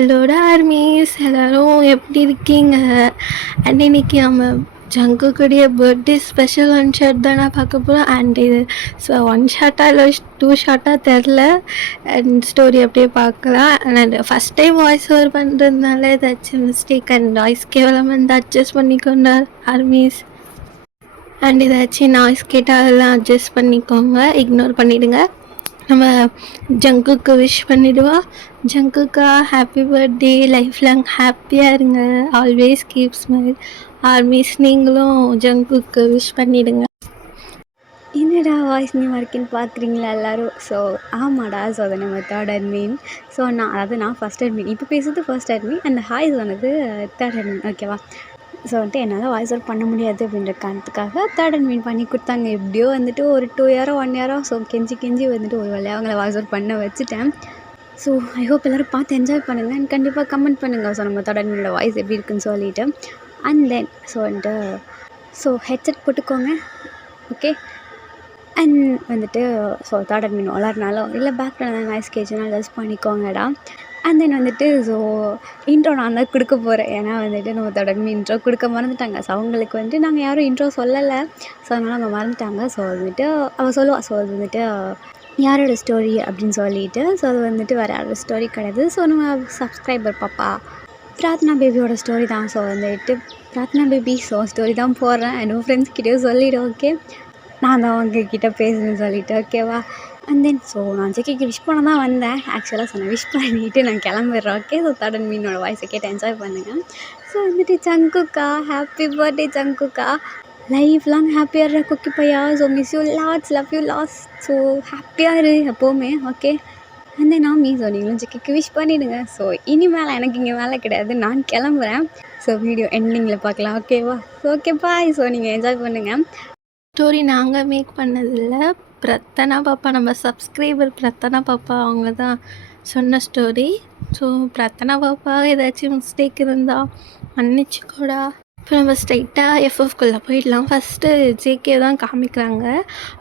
ஹலோடா armies எல்லாரும் எப்படி இருக்கீங்க? அண்ட் இன்னைக்கு நம்ம ஜங்குக்குடைய பர்த்டே ஸ்பெஷல் ஒன் ஷாட் தான் நான் பார்க்க போகிறோம். அண்ட் இது ஒன் ஷாட்டாக இல்லை 2 ஷாட்டாக தெரில. அண்ட் ஸ்டோரி அப்படியே பார்க்கலாம். And first time voice over பண்ணுறதுனால ஏதாச்சும் மிஸ்டேக் அண்ட் வாய்ஸ் கேவலம் வந்து அட்ஜஸ்ட் பண்ணிக்கோங்க ஆர்மீஸ். அண்ட் ஏதாச்சும் நாய்ஸ் கேட்டால் அதெல்லாம் அட்ஜஸ்ட் பண்ணிக்கோங்க, இக்னோர் பண்ணிவிடுங்க. நம்ம ஜங்குக்கு விஷ் பண்ணிடுவா. ஜங்குக்கா ஹாப்பி பர்த்டே, லைஃப் லாங் ஹாப்பியாக இருங்க, ஆல்வேஸ் கீப் ஸ்மைல். ஆர்மீஸ் நீங்களும் ஜங்குக்கு விஷ் பண்ணிவிடுங்க. என்னடா வாய்ஸ் நியூவாக இருக்குன்னு பார்க்குறீங்களா எல்லோரும்? ஸோ ஆமாடா, ஸோ அதை நம்ம தேர்ட் அட்மின். ஸோ நான் ஃபஸ்ட் அட்மின், இப்போ பேசுறது ஃபர்ஸ்ட் அட்மின், அந்த ஹாய் சொன்னது தேர்ட் அட்மின். ஓகேவா? ஸோ வந்துட்டு என்னால் வாய்ஸ் ஒர்க் பண்ண முடியாது அப்படின்ற காரணத்துக்காக தேர்ட் அட்மின் பண்ணி கொடுத்தாங்க. எப்படியோ வந்துட்டு ஒரு 2 இயரோ 1 இயரோ ஸோ கெஞ்சி வந்துட்டு ஒரு வேலையாக அவங்கள வாய்ஸ் ஒர்க் பண்ண வச்சுட்டேன். ஸோ ஐ ஹோப் எல்லோரும் பார்த்து என்ஜாய் பண்ணுங்கள் அண்ட் கண்டிப்பாக கமெண்ட் பண்ணுங்கள். ஸோ நம்ம தேர்ட் அட்மினோட வாய்ஸ் எப்படி இருக்குன்னு சொல்லிவிட்டு அண்ட் தென் ஸோ ஹெட்செட் போட்டுக்கோங்க. ஓகே. அண்ட் வந்துட்டு ஸோ தேர்ட் அட்மின் வளர்னாலும் இல்லை பேக்ரவுண்ட் நாய்ஸ் கேட்சுனாலும் அட்ஜஸ்ட் பண்ணிக்கோங்கடா. அண்ட் தென் வந்துட்டு ஸோ இன்ட்ரோ நான் தான் கொடுக்க போகிறேன். ஏன்னா வந்துட்டு நம்ம தேர்ட் அட்மின் இன்ட்ரோ கொடுக்க மறந்துட்டாங்க. ஸோ அவங்களுக்கு வந்துட்டு நாங்கள் யாரும் இன்ட்ரோ சொல்லலை. ஸோ அதனால் அவங்க மறந்துட்டாங்க. ஸோ அது வந்துட்டு அவள் சொல்லுவாள். ஸோ அது வந்துட்டு யாரோட ஸ்டோரி அப்படின்னு சொல்லிட்டு. ஸோ அது வந்துட்டு வேறு யாரோட ஸ்டோரி கிடையாது. ஸோ நம்ம சப்ஸ்கிரைபர் பாப்பா பிரார்த்தனா பேபியோட ஸ்டோரி தான். ஸோ வந்துட்டு பிரார்த்தனா பேபி ஸ்டோரி தான் போடுறேன். என்னோட ஃப்ரெண்ட்ஸ்கிட்டேயும் சொல்லிவிடும். ஓகே, நான் தான் உங்ககிட்ட பேசுன்னு சொல்லிவிட்டு. ஓகேவா? அண்ட் தென் ஸோ நான் ஜெக்கிக்கு விஷ் பண்ண தான் வந்தேன். ஆக்சுவலாக நான் விஷ் பண்ணிவிட்டு நான் கிளம்பிடுறேன். ஓகே, ஸோ தேர்ட் அட்மினோட வாய்ஸை கேட்டு என்ஜாய் பண்ணுங்கள். ஸோ வந்துட்டு ஜங்குக்கா ஹாப்பி பர்த்டே ஜங்குக்கா, லைஃப் லாங் ஹாப்பியாக இருக்க குக்கி பையா. So miss you lots, love you lots. So ஹாப்பியாக இரு எப்போவுமே. ஓகே. அண்ட் தென் ஸோ நீங்களும் ஜெக்கிக்கு விஷ் பண்ணிவிடுங்க. ஸோ இனிமேல் எனக்கு இங்கே வேலை கிடையாது, நான் கிளம்புறேன். ஸோ வீடியோ எண்டிங்கில் பார்க்கலாம். ஓகேவா? Okay bye. ஸோ நீங்கள் என்ஜாய் பண்ணுங்கள். ஸ்டோரி நாங்கள் மேக் பண்ணதில்லை, பிரத்தனா பாப்பா, நம்ம சப்ஸ்கிரைபர் பிரத்தனா பாப்பா அவங்க தான் சொன்ன ஸ்டோரி. ஸோ பிரத்தனா பாப்பா ஏதாச்சும் மிஸ்டேக் இருந்தால் மன்னிச்சுக்கோடா. இப்போ நம்ம ஸ்ட்ரைட்டாக எஃப்எஃப்குள்ளே போயிடலாம். ஃபஸ்ட்டு ஜேகே தான் காமிக்கிறாங்க.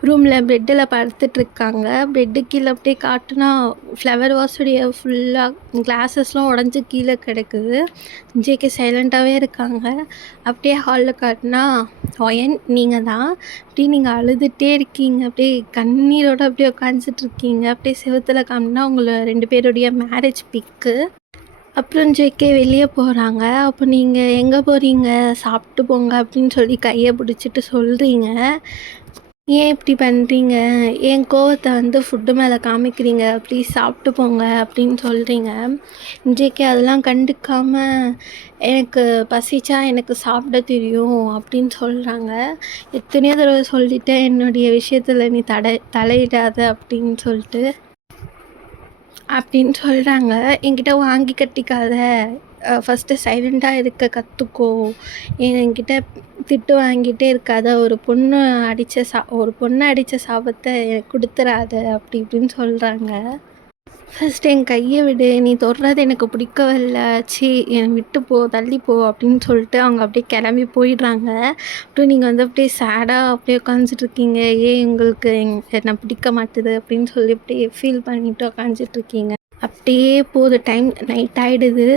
ரூமில் பெட்டில் படுத்துட்ருக்காங்க. பெட்டு கீழே அப்படியே காட்டுனா ஃப்ளவர் வாஸுடைய ஃபுல்லாக கிளாஸஸ்லாம் உடஞ்சி கீழே கிடக்குது. ஜேகே சைலண்ட்டாகவே இருக்காங்க. அப்படியே ஹாலில் காட்டினா ஒயன் நீங்கள் தான், அப்படியே நீங்கள் அழுதுகிட்டே இருக்கீங்க, அப்படியே கண்ணீரோடு அப்படியே உட்காந்துட்ருக்கீங்க. அப்படியே செவத்தில் காமினா உங்களை 2 பேருடைய மேரேஜ் பிக்கு. அப்புறம் ஜேகே வெளியே போகிறாங்க. அப்போ நீங்கள் எங்கே போகிறீங்க, சாப்பிட்டு போங்க அப்படின்னு சொல்லி கையை பிடிச்சிட்டு சொல்கிறீங்க. ஏன் இப்படி பண்ணுறீங்க, என் கோவத்தை வந்து ஃபுட்டு மேலே காமிக்கிறீங்க, ப்ளீஸ் சாப்பிட்டு போங்க அப்படின்னு சொல்கிறீங்க. ஜேகே அதெல்லாம் கண்டுக்காமல் எனக்கு பசிச்சா எனக்கு சாப்பிட தெரியும் அப்படின்னு சொல்கிறாங்க. எத்தனையோ தடவை சொல்லிவிட்டேன் என்னுடைய விஷயத்தில் நீ தலையிடாத அப்படின்னு சொல்கிறாங்க. என்கிட்ட வாங்கி கட்டிக்காத, ஃபஸ்ட்டு சைலண்ட்டாக இருக்க கற்றுக்கோ, என்கிட்ட திட்டு வாங்கிட்டே இருக்காத, ஒரு பொண்ணை அடித்த சாபத்தை எனக்கு கொடுத்துறாத அப்படி இப்படின்னு சொல்கிறாங்க. ஃபஸ்ட்டு என் கையை விடு, நீ தொடுறது எனக்கு பிடிக்கவில்ல, என்னை விட்டு போ, தள்ளி போ அப்படின்னு சொல்லிட்டு அவங்க அப்படியே கிளம்பி போயிடுறாங்க. அப்புறம் நீங்கள் வந்து அப்படியே சேடாக அப்படியே உட்காந்துட்ருக்கீங்க. ஏன் உங்களுக்கு என்னை பிடிக்க மாட்டுது அப்படின்னு சொல்லி அப்படியே ஃபீல் பண்ணிவிட்டு உட்காந்துட்ருக்கீங்க. அப்படியே போகுது டைம், நைட் ஆகிடுது.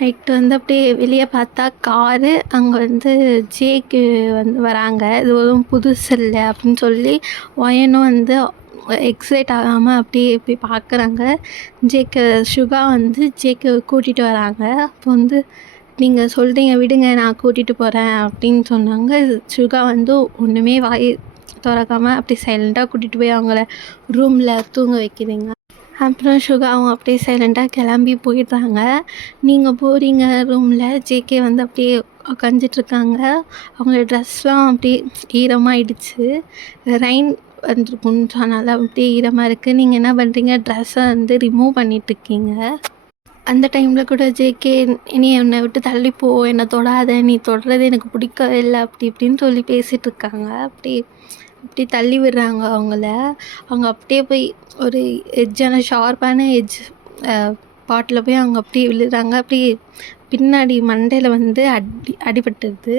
நைட்டு வந்து அப்படியே வெளியே பார்த்தா காரு, அங்கே வந்து ஜேக்கு வந்து வராங்க. இது எதுவும் புதுசு இல்லை அப்படின்னு சொல்லி ஒயனும் வந்து எக்ஸைட் ஆகாமல் அப்படியே போய் பார்க்குறாங்க. சுகா வந்து ஜேக்கு கூட்டிகிட்டு வராங்க. அப்போ வந்து நீங்கள் சொல்கிறீங்க விடுங்க நான் கூட்டிகிட்டு போகிறேன் அப்படின்னு சொன்னாங்க. சுகா வந்து ஒன்றுமே வாய் திறக்காமல் அப்படி சைலண்ட்டாக கூட்டிகிட்டு போய் அவங்கள ரூமில் தூங்க வைக்கிறீங்க. அப்புறம் சுகாவும் அப்படியே சைலண்ட்டாக கிளம்பி போயிடுறாங்க. நீங்கள் போகிறீங்க ரூமில். ஜேகே வந்து அப்படியே உக்காந்துட்ருக்காங்க. அவங்களோட ட்ரெஸ்லாம் அப்படியே ஈரமாகிடுச்சு. ரெயின் வந்துருக்குன்னு சொன்னால அப்படியே ஈரமாக இருக்குது. நீங்கள் என்ன பண்ணுறீங்க, ட்ரெஸ்ஸை வந்து ரிமூவ் பண்ணிகிட்ருக்கீங்க. அந்த டைமில் கூட ஜேகே நீ என்னை விட்டு தள்ளிப்போ, என்னை தொடாத, நீ தொடுறது எனக்கு பிடிக்கவே இல்லை அப்படி இப்படின்னு சொல்லி பேசிகிட்ருக்காங்க. அப்படி தள்ளி விடுறாங்க அவங்கள. அவங்க அப்படியே போய் ஒரு ஷார்ப்பான பாட்டில் போய் அவங்க அப்படியே விழுறாங்க. அப்படியே பின்னாடி மண்டையில் வந்து அடிபட்டுருது.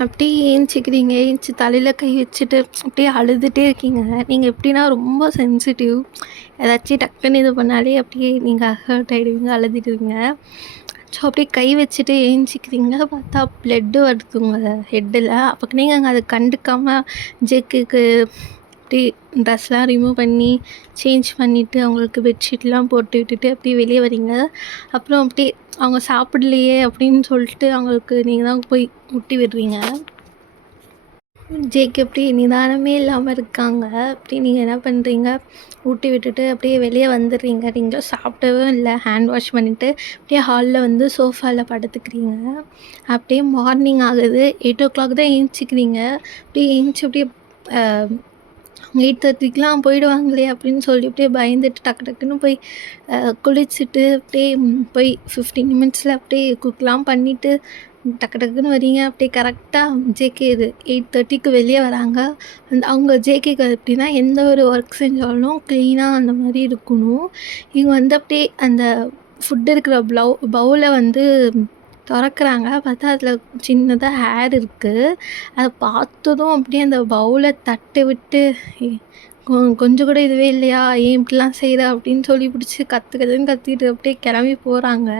அப்படியே ஏஞ்சிக்கிறீங்க. ஏஞ்சி தலையில் கை வச்சுட்டு அப்படியே அழுதுகிட்டே இருக்கீங்க. நீங்கள் எப்படின்னா ரொம்ப சென்சிட்டிவ். ஏதாச்சும் டக்குன்னு இது பண்ணாலே அப்படியே நீங்கள் ஹர்ட் ஆகிடுவீங்க, அழுதுடுவீங்க. ஸோ அப்படியே கை வச்சுட்டு ஏஞ்சிக்கிறீங்க. பார்த்தா ப்ளட்டு வருது உங்கள் ஹெட்டில். அப்போ நீங்கள் அதை கண்டுக்காமல் ஜேக்குக்கு அப்படியே ட்ரெஸ்லாம் ரிமூவ் பண்ணி சேஞ்ச் பண்ணிவிட்டு அவங்களுக்கு பெட்ஷீட்லாம் போட்டு விட்டுட்டு அப்படியே வெளியே வரீங்க. அப்புறம் அப்படியே அவங்க சாப்பிடலையே அப்படின்னு சொல்லிட்டு அவங்களுக்கு நீங்கள் தான் போய் ஊட்டி விடுறீங்க. ஜேக்கு அப்படி நிதானமே இல்லாமல் இருக்காங்க. அப்படி நீங்கள் என்ன பண்ணுறீங்க, ஊட்டி விட்டுட்டு அப்படியே வெளியே வந்துடுறீங்க. நீங்களும் சாப்பிடவே இல்லை, ஹேண்ட் வாஷ் பண்ணிவிட்டு அப்படியே ஹாலில் வந்து சோஃபாவில் படுத்துக்கிறீங்க. அப்படியே மார்னிங் ஆகுது. 8:00 தான் ஏஞ்சிக்கிறீங்க. அப்படியே ஏஞ்சி அப்படியே 8:30க்கெலாம் போயிடுவாங்களே அப்படின்னு சொல்லி அப்படியே பயந்துட்டு டக்கு டக்குன்னு போய் குளிச்சுட்டு அப்படியே போய் 15 மினிட்ஸில் அப்படியே குக்லாம் பண்ணிவிட்டு டக்கு டக்குன்னு வரீங்க. அப்படியே கரெக்டாக ஜேகே இது 8:30க்கு வெளியே வராங்க. அவங்க ஜேகேக்கு எப்படின்னா எந்த ஒரு ஒர்க் செஞ்சாலும் க்ளீனாக அந்த மாதிரி இருக்கணும். இவங்க வந்து அப்படியே அந்த ஃபுட் இருக்கிற பவுலை வந்து திறக்குறாங்க. பார்த்தா அதில் சின்னதாக ஹேர் இருக்குது. அதை பார்த்ததும் அப்படியே அந்த பவுலை தட்டி விட்டு கொஞ்சம் கூட இதுவே இல்லையா, ஏன் இப்படிலாம் செய்கிற அப்படின்னு சொல்லி பிடிச்சி கத்திட்டு அப்படியே கிளம்பி போகிறாங்க.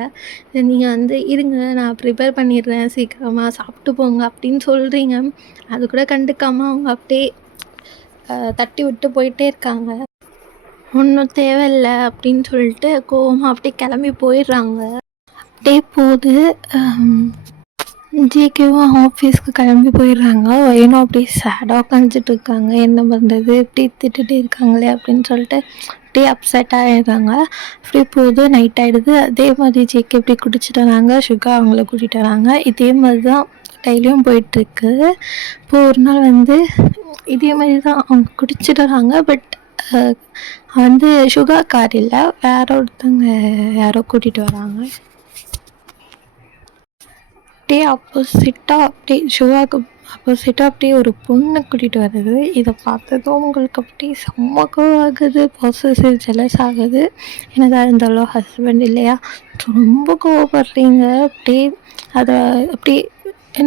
நீங்கள் வந்து இருங்க நான் ப்ரிப்பேர் பண்ணிடுறேன், சீக்கிரமாக சாப்பிட்டு போங்க அப்படின்னு சொல்கிறீங்க. அது கூட கண்டுக்காமல் அவங்க அப்படியே தட்டி விட்டு போயிட்டே இருக்காங்க. ஒன்றும் தேவையில்லை அப்படின்னு சொல்லிட்டு கோவமாக அப்படியே கிளம்பி போயிடுறாங்க. அப்படியே போகுது. ஜேகேவும் ஆஃபீஸ்க்கு கிளம்பி போயிடுறாங்க. வயனும் அப்படியே சேடாக உட்காந்துட்டு இருக்காங்க. என்ன பண்ணுறது, இப்படி திட்டுட்டே இருக்காங்களே அப்படின்னு சொல்லிட்டு அப்படியே அப்செட் ஆகிடுறாங்க. அப்படியே போகுது, நைட் ஆகிடுது. அதே மாதிரி ஜேகே இப்படி குடிச்சிட்டு வராங்க. சுகா அவங்கள கூட்டிகிட்டு வராங்க. இதே மாதிரி தான் டெய்லியும் போயிட்டுருக்கு. இப்போது ஒரு நாள் வந்து இதே மாதிரி தான் அவங்க குடிச்சிட்டு வராங்க. பட் வந்து சுகா கார் இல்லை, வேற ஒருத்தவங்க யாரோ கூட்டிகிட்டு வராங்க. அப்படியே ஆப்போசிட்டாக அப்படியே சுகாவுக்கு ஆப்போசிட்டாக அப்படியே ஒரு பொண்ணை கூட்டிகிட்டு வருது. இதை பார்த்ததும் உங்களுக்கு அப்படியே செம்ம கோவமாகுது, பாசசிவ் ஜெலஸ் ஆகுது. என்னதான் இருந்தாலும் ஹஸ்பண்ட் இல்லையா, ரொம்ப கோவப்படுறீங்க. அப்படியே அதை அப்படியே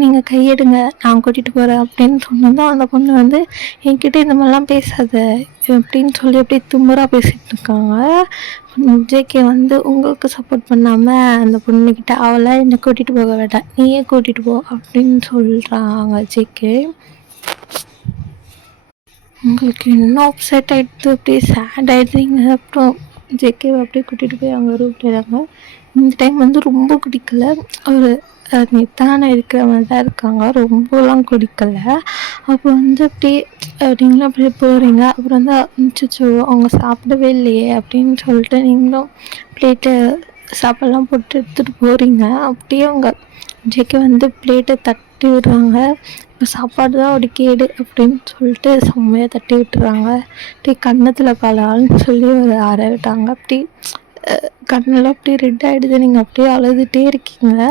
நீங்கள் கையெடுங்க, நான் கூட்டிகிட்டு போகிறேன் அப்படின்னு சொன்னதும் அந்த பொண்ணு வந்து என்கிட்ட இந்த மாதிரிலாம் பேசாத அப்படின்னு சொல்லி அப்படியே திமிராக பேசிகிட்டு இருக்காங்க. ஜேகே வந்து உங்களுக்கு சப்போர்ட் பண்ணாமல் அந்த பொண்ணுக்கிட்ட அவளாக என்னை கூட்டிகிட்டு போக வேண்டாம், நீயே கூட்டிகிட்டு போ அப்படின்னு சொல்கிறாங்க ஜேகே. உங்களுக்கு இன்னும் அப்செட் ஆகிடுது, அப்படியே சேட் ஆகிடுறீங்க. அப்புறம் ஜேகேவை அப்படியே கூட்டிகிட்டு போய் அவங்க ரூம் போயிடுறாங்க. இந்த டைம் வந்து ரொம்ப குடிக்கலை, ஒரு நிதானம் இருக்கிற மாதிரி தான் இருக்காங்க, ரொம்பலாம் குடிக்கலை. அப்போ வந்து அப்படியே நீங்களும் அப்படியே போகிறீங்க. அப்புறம் வந்து அச்சோ அவங்க சாப்பிடவே இல்லையே அப்படின்னு சொல்லிட்டு நீங்களும் பிளேட்டை சாப்பாடெல்லாம் போட்டு எடுத்துகிட்டு போகிறீங்க. அப்படியே அவங்க ஜேகே வந்து பிளேட்டை தட்டி விடுறாங்க. இப்போ சாப்பாடு தான் ஒரு கேடு அப்படின்னு சொல்லிட்டு செம்மையாக தட்டி விட்டுறாங்க. அப்படியே கன்னத்தில் பலான்னு சொல்லி ஒரு அரை விட்டாங்க. அப்படி கண்ணெல்லாம் அப்படியே ரெட் ஆகிடுது. நீங்கள் அப்படியே அழுதுகிட்டே இருக்கீங்க.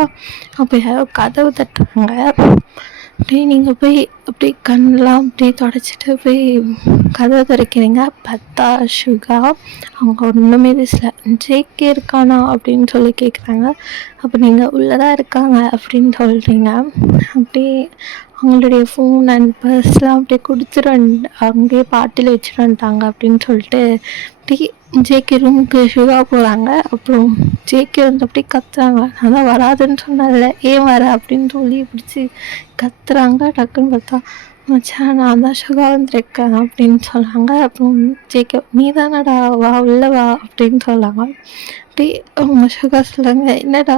அப்போ யாரோ கதவு தட்டுறாங்க. அப்படியே நீங்கள் போய் அப்படியே கண்ணெலாம் அப்படியே தொடச்சிட்டு போய் கதவை திறக்கிறீங்க. பார்த்தா சுகா அவங்க ஒன்றுமே பேசல. ஜேகே இருக்கானா அப்படின்னு சொல்லி கேட்குறாங்க. அப்போ நீங்கள் உள்ளே தான் இருக்காங்க அப்படின்னு சொல்கிறீங்க. அப்படியே அவங்களுடைய ஃபோன் அண்ட் பர்ஸ்லாம் அப்படியே கொடுத்துட்டு அங்கேயே பாட்டில் வச்சுட்டு வந்துட்டாங்க அப்படின்னு சொல்லிட்டு அப்படியே ஜேகே ரூமுக்கு சுகா போகிறாங்க. அப்புறம் ஜேகே வந்து அப்படியே கத்துறாங்க. நான் தான் வராதுன்னு சொன்னதில்ல, ஏன் வர அப்படின்னு சொல்லி பிடிச்சி கத்துறாங்க. டக்குன்னு பார்த்தா மச்சான் நான் தான் சுகா வந்துருக்கேன் அப்படின்னு சொன்னாங்க. அப்புறம் ஜேகே நீ தானடா, வா உள்ள வா அப்படின்னு சொன்னாங்க. அப்படியே அவங்க சுகா சொல்கிறாங்க, என்னடா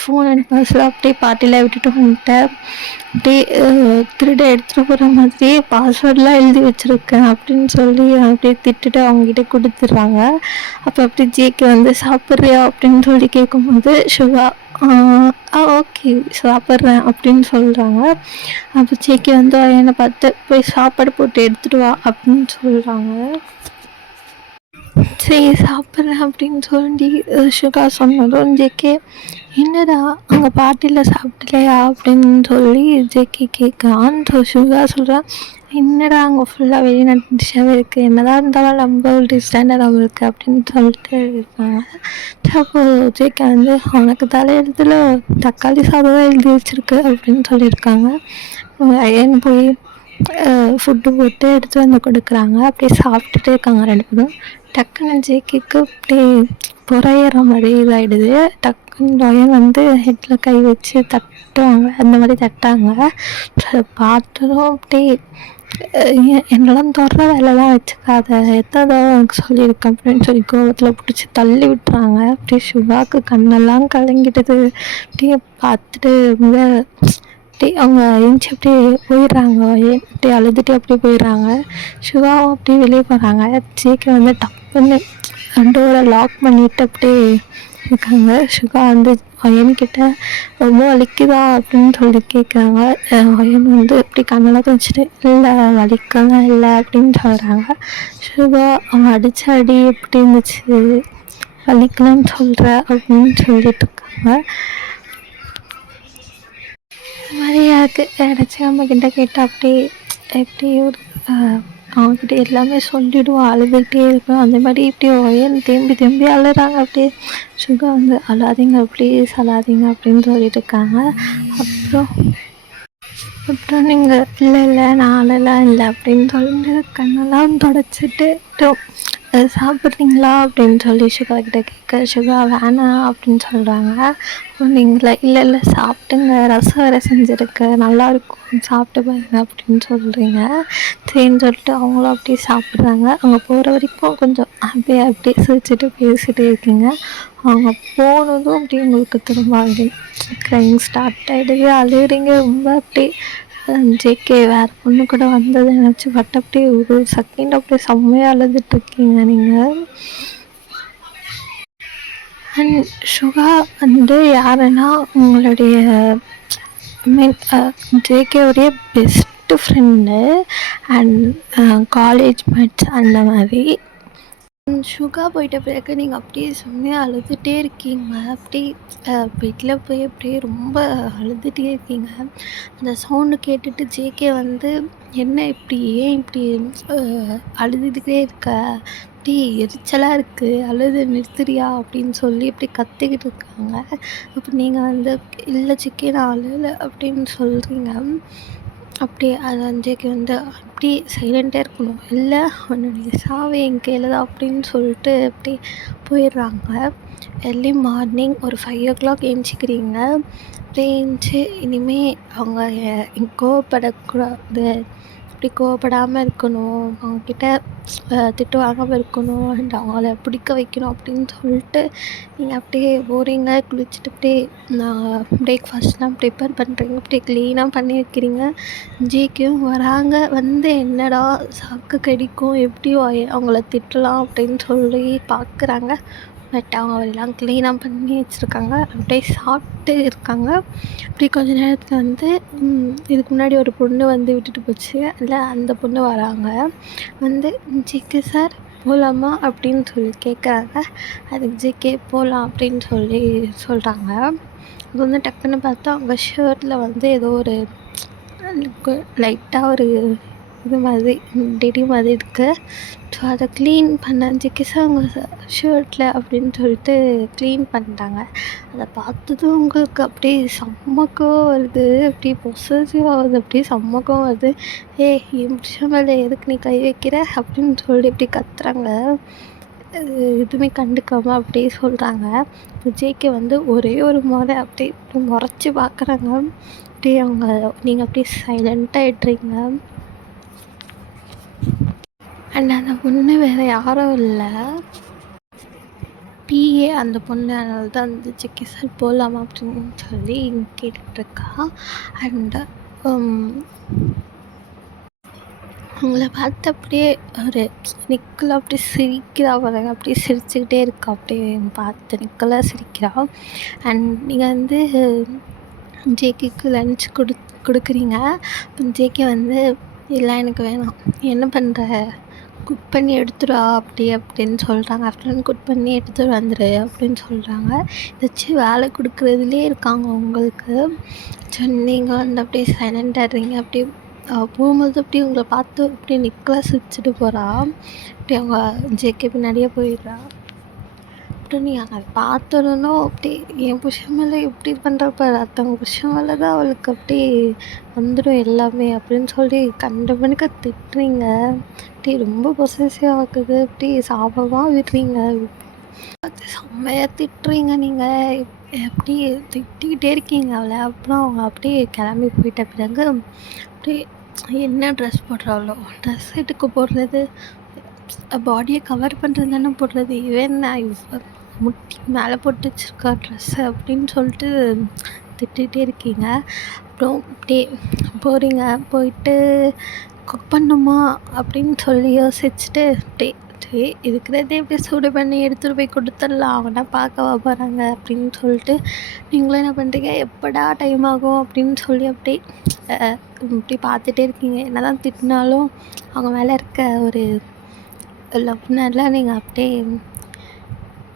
ஃபோன் அண்ட் பர்ஸில் அப்படியே பாட்டியில் விட்டுட்டு வந்துட்டேன், அப்படியே திருட எடுத்துகிட்டு போகிற மாதிரியே பாஸ்வேர்டெலாம் எழுதி வச்சுருக்கேன் அப்படின்னு சொல்லி அப்படியே திட்டுட்டு அவங்ககிட்ட கொடுத்துட்றாங்க. அப்போ அப்படியே ஜேகே வந்து சாப்பிட்றியா அப்படின்னு சொல்லி கேட்கும்போது சுகா ஓகே சாப்பிட்றேன் அப்படின்னு சொல்கிறாங்க. அப்போ ஜேகே வந்து என்னை பார்த்து போய் சாப்பாடு போட்டு எடுத்துகிட்டு வா அப்படின்னு சொல்கிறாங்க. சரி சாப்பிட்றேன் அப்படின்னு சொல்லி சுகா சொன்னதும் ஜேகே என்னடா அங்கே பாட்டியில் சாப்பிடலையா அப்படின்னு சொல்லி ஜேகே கேட்குறான். ஸோ சுகா சொல்கிறான், என்னடா அங்கே ஃபுல்லாக வெளிநாட்டு டிஷ்ஷாகவே இருக்குது, என்னதான் இருந்தாலும் நம்ம ஒரு டிஷ் தானே நம்மளுக்கு அப்படின்னு சொல்லிட்டு இருக்காங்க. அப்போது ஜேகே வந்து உனக்கு தலையெழுத்தில் தக்காளி சாதம் தான் எழுதி வச்சுருக்கு அப்படின்னு சொல்லியிருக்காங்க. அயன் போய் ஃபுட்டு போட்டு எடுத்து வந்து கொடுக்குறாங்க. அப்படியே சாப்பிட்டுட்டே இருக்காங்க 2 பேரும். டக்குன்னு ஜேகேக்கு அப்படியே புரையிற மாதிரி இதாகிடுது. டக்குன்னு அயன் வந்து ஹெட்டில் கை வச்சு தட்டுவாங்க, அந்த மாதிரி தட்டாங்க. அதை பார்த்ததும் அப்படியே என்னெல்லாம் தொடுற வேலைலாம் வச்சுக்காத, எத்தனை தடவை எனக்கு சொல்லியிருக்கேன் அப்படின்னு சொல்லி கோவத்தில் பிடிச்சி தள்ளி விட்டுறாங்க. அப்படியே சுகாவுக்கு கண்ணெல்லாம் கலங்கிடுது. அப்படியே பார்த்துட்டு அப்படியே அவங்க எழுந்துச்சி அப்படியே போயிடுறாங்க. அப்படியே அழுதுகிட்டே அப்படியே போயிடுறாங்க. சிவாவும் அப்படியே வெளியே போகிறாங்க. ஜேகே வந்து டப்புன்னு டோரை லாக் பண்ணிவிட்டு அப்படியே இருக்காங்க. சுகா வந்து அயன்கிட்ட ரொம்ப வலிக்குதா அப்படின்னு சொல்லி கேட்குறாங்க. அயன் வந்து அப்படி கண்ணெல்லாம் துவச்சிட்டு இல்லை வலிக்கலாம் இல்லை அப்படின்னு சொல்கிறாங்க. சுகா அவன் அடித்த அடி எப்படி இருந்துச்சு, வலிக்கலான்னு சொல்கிற அப்படின்னு சொல்லிட்டு இருக்காங்க. இந்த மாதிரி யாராச்சும் நம்மக்கிட்ட கேட்டால் அப்படியே எப்படி ஒரு அவங்கக்கிட்ட எல்லாமே சொல்லிவிடுவோம், அழுதுகிட்டே இருப்பேன். அந்த மாதிரி இப்படி ஒயன் தேம்பி தேம்பி அழுறாங்க. அப்படியே சுகா வந்து அழாதீங்க ப்ளீஸ் அழாதீங்க அப்படின்னு சொல்லிட்டு இருக்காங்க. அப்புறம் நீங்கள் இல்லை இல்லை நான் அழலாம் இல்லை அப்படின்னு சொல்லிட்டு கண்ணெல்லாம் தொடச்சிட்டு சாப்பிட்றீங்களா அப்படின்னு சொல்லி சுகா கிட்ட கேட்க சுகா வேணாம் அப்படின்னு சொல்கிறாங்க. அப்புறம் நீங்களே இல்லை இல்லை சாப்பிட்டுங்க, ரசம் வேறு செஞ்சுருக்கு நல்லாயிருக்கும் சாப்பிட்டு பாருங்க அப்படின்னு சொல்கிறீங்க. சரின்னு சொல்லிட்டு அவங்களும் அப்படியே சாப்பிட்றாங்க. அவங்க போகிற வரைக்கும் கொஞ்சம் அப்படியே சிரிச்சுட்டு பேசிகிட்டே இருக்கீங்க. அவங்க போனதும் அப்படியே உங்களுக்கு திரும்ப க்ரைம் ஸ்டார்ட் ஆகிடுது. அழுகிறீங்க ரொம்ப. அப்படியே ஜேகே வேறு பொண்ணு கூட வந்ததை நினச்சி பட் அப்படியே ஒரு செகண்ட் அப்படியே செம்மையாக அழுதுட்ருக்கீங்க நீங்கள். அண்ட் சுகா வந்து யாருன்னா உங்களுடைய மீன் ஜேகேவுடைய best friend and college mates அந்த மாதிரி. சுகா போயிட்ட பிறகு நீங்கள் அப்படியே செம்மையாக அழுதுகிட்டே இருக்கீங்க. அப்படியே பெட்டில் போய் அப்படியே ரொம்ப அழுதுகிட்டே இருக்கீங்க. அந்த சவுண்டு கேட்டுட்டு ஜேகே வந்து என்ன இப்படி ஏன் இப்படி அழுதுகிட்டே இருக்க, அப்படி எரிச்சலாக இருக்குது, அழுது நிறுத்துறியா அப்படின்னு சொல்லி அப்படி கத்திக்கிட்டு இருக்காங்க. அப்போ நீங்கள் வந்து இல்லை ஜேகே நான் அழலை அப்படின்னு சொல்கிறீங்க. அப்படியே அது ஜேகே வந்து அப்படியே சைலண்ட்டாக இருக்கணும், இல்லை அவனுடைய சாவு என் கையில் தான் அப்படின்னு சொல்லிட்டு அப்படியே போயிடுறாங்க. எர்லி மார்னிங் ஒரு 5 o'clock எழுந்திரிக்கிறீங்க. அப்படியே எழுந்திச்சி இனிமேல் அவங்க கோவப்படக்கூடாது, அப்படி கோவப்படாமல் இருக்கணும், அவங்கக்கிட்ட திட்டு வாங்காமல் இருக்கணும் அண்ட் அவங்கள பிடிக்க வைக்கணும் அப்படின்னு சொல்லிட்டு நீங்கள் அப்படியே போகிறீங்க. குளிச்சுட்டு அப்படியே பிரேக்ஃபாஸ்ட்லாம் ப்ரிப்பேர் பண்ணுறீங்க, அப்படியே க்ளீனாக பண்ணி வைக்கிறீங்க. ஜேகேவும் வராங்க. வந்து என்னடா சாக்கு கடிக்கும், எப்படி அவங்கள திட்டலாம் அப்படின்னு சொல்லி பார்க்குறாங்க. பட் அவங்க எல்லாம் க்ளீனாக பண்ணி வச்சுருக்காங்க. அப்படியே சாப்பிட்டு இருக்காங்க. அப்படி கொஞ்ச நேரத்தில் வந்து இதுக்கு முன்னாடி ஒரு பொண்ணு வந்து விட்டுட்டு போச்சு, இல்லை அந்த பொண்ணு வராங்க. வந்து ஜேகே சார் போகலாமா அப்படின்னு சொல்லி கேட்குறாங்க. அதுக்கு ஜேகே போகலாம் அப்படின்னு சொல்லி சொல்கிறாங்க. அது வந்து டக்குன்னு பார்த்தா அவங்க ஷர்ட்டில் வந்து ஏதோ ஒரு லைட்டாக ஒரு இது மாதிரி டெடி மாதிரி இருக்குது. ஸோ அதை க்ளீன் பண்ண ஜேகே சார் அவங்க ஷர்ட்டில் அப்படின்னு சொல்லிட்டு க்ளீன் பண்ணிட்டாங்க. அதை பார்த்ததும் உங்களுக்கு அப்படியே செம்மக்கம் வருது, அப்படியே பொசசிவ் ஆகுது, அப்படியே செம்மக்கம் வருது. என் புருஷன் மேலே எதுக்கு நீ கை வைக்கிற அப்படின்னு சொல்லி இப்படி கத்துறாங்க. எதுவுமே கண்டுக்காமல் அப்படியே சொல்கிறாங்க. இப்போ ஜேகே வந்து ஒரே ஒரு முறை அப்படியே முறைச்சி பார்க்குறாங்க. அப்படியே நீங்கள் அப்படியே சைலண்ட்டாகிட்றீங்க. அண்ட் அந்த பொண்ணு வேறு யாரும் இல்லை, பிஏ அந்த பொண்ணு. அதனால தான் வந்து ஜேகே சார் போகலாமா அப்படின்னு சொல்லி கேட்டுட்ருக்கா. அண்டு அவங்கள பார்த்து அப்படியே ஒரு நிக்கலாக அப்படியே சிரிக்கிறா பாருங்க, அப்படியே சிரிச்சுக்கிட்டே இருக்கா. அப்படியே பார்த்து நிக்கலாக சிரிக்கிறா. அண்ட் நீங்கள் வந்து ஜேகேக்கு லன்ச் கொடுக்குறீங்க. ஜேகே வந்து இல்லை எனக்கு வேணாம், என்ன பண்ணுற, குக் பண்ணி எடுத்துடா அப்படின்னு சொல்கிறாங்க. ஆஃப்டர்நூன் குக் பண்ணி எடுத்துகிட்டு வந்துடு அப்படின்னு சொல்கிறாங்க. ஏதாச்சும் வேலை கொடுக்குறதுலே இருக்காங்க உங்களுக்கு. ஸோ நீங்கள் வந்து அப்படியே சைலண்டாகிடுறீங்க. அப்படியே போகும்போது அப்படியே உங்களை பார்த்து அப்படியே நிக்கலாக சிரிச்சுட்டு போகிறா. அப்படியே அவங்க ஜேகே பின்னாடியே போயிடுறா. அப்புறம் நீ அதை பார்த்தோன்னும் அப்படியே என் புருஷன் மேலே எப்படி பண்ணுறப்ப அடுத்தவங்க புருஷன் மேலே தான் அவளுக்கு அப்படியே வந்துடும் எல்லாமே அப்படின்னு சொல்லி கண்டமனுக்கு திட்டுறீங்க. அப்படியே ரொம்ப பொசசிவ் ஆகுது, அப்படியே சாபமாக விடுறீங்க. அது செம்மையாக திட்டுறீங்க நீங்கள். எப்படி திட்டிக்கிட்டே இருக்கீங்க அவளை. அப்புறம் அவங்க அப்படியே கிளம்பி போயிட்ட பிறகு அப்படியே என்ன ட்ரெஸ் போடுறாளோ ட்ரெஸ் எடுக்க போடுறது, பாடியை கவர் பண்ணுறது தானே போடுறது, இவன் முட்டி மேலே போட்டு வச்சுருக்கா ட்ரெஸ்ஸு அப்படின்னு சொல்லிட்டு திட்டிகிட்டே இருக்கீங்க. அப்புறம் அப்படியே போகிறீங்க. போயிட்டு குக் பண்ணுமா அப்படின்னு சொல்லி யோசிச்சுட்டு அப்படியே சரி இருக்கிறதே இப்படி சூடு பண்ணி எடுத்துகிட்டு போய் கொடுத்துடலாம், அவனா பார்க்கவா போகிறாங்க அப்படின்னு சொல்லிட்டு நீங்களும் என்ன பண்ணுறீங்க, எப்படா டைம் ஆகும் அப்படின்னு சொல்லி அப்படியே இப்படி பார்த்துட்டே இருக்கீங்க. என்ன தான் திட்டினாலும் அவங்க மேலே இருக்க ஒரு லவ்னால நீங்கள் அப்படியே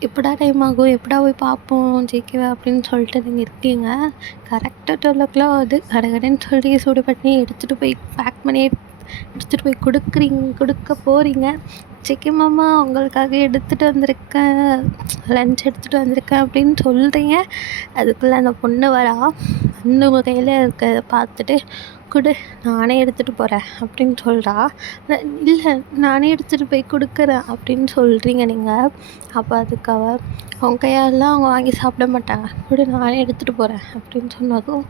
எப்படா டைம் ஆகும், எப்படா போய் பார்ப்போம் ஜேகேவா அப்படின்னு சொல்லிட்டு நீங்கள் இருக்கீங்க. கரெக்டாக 12 ஆகுது. கடைன்னு சொல்லி சூடு பண்ணி எடுத்துகிட்டு போய் பேக் பண்ணி எடுத்துகிட்டு போய் கொடுக்க போகிறீங்க. ஜேகே மாமா உங்களுக்காக எடுத்துகிட்டு வந்திருக்கேன், லன்ச் எடுத்துகிட்டு வந்திருக்கேன் அப்படின்னு சொல்கிறீங்க. அதுக்குள்ளே அந்த பொண்ணு வரா, வந்து உங்கள் கையில் இருக்கிறத பார்த்துட்டு கொடு நானே எடுத்துகிட்டு போகிறேன் அப்படின்னு சொல்கிறா. இல்லை நானே எடுத்துகிட்டு போய் கொடுக்குறேன் அப்படின்னு சொல்கிறீங்க நீங்கள். அப்போ அதுக்கு அவங்க கையாலெலாம் அவங்க வாங்கி சாப்பிட மாட்டாங்க. கொடு நானே எடுத்துகிட்டு போகிறேன் அப்படின்னு சொன்னதும்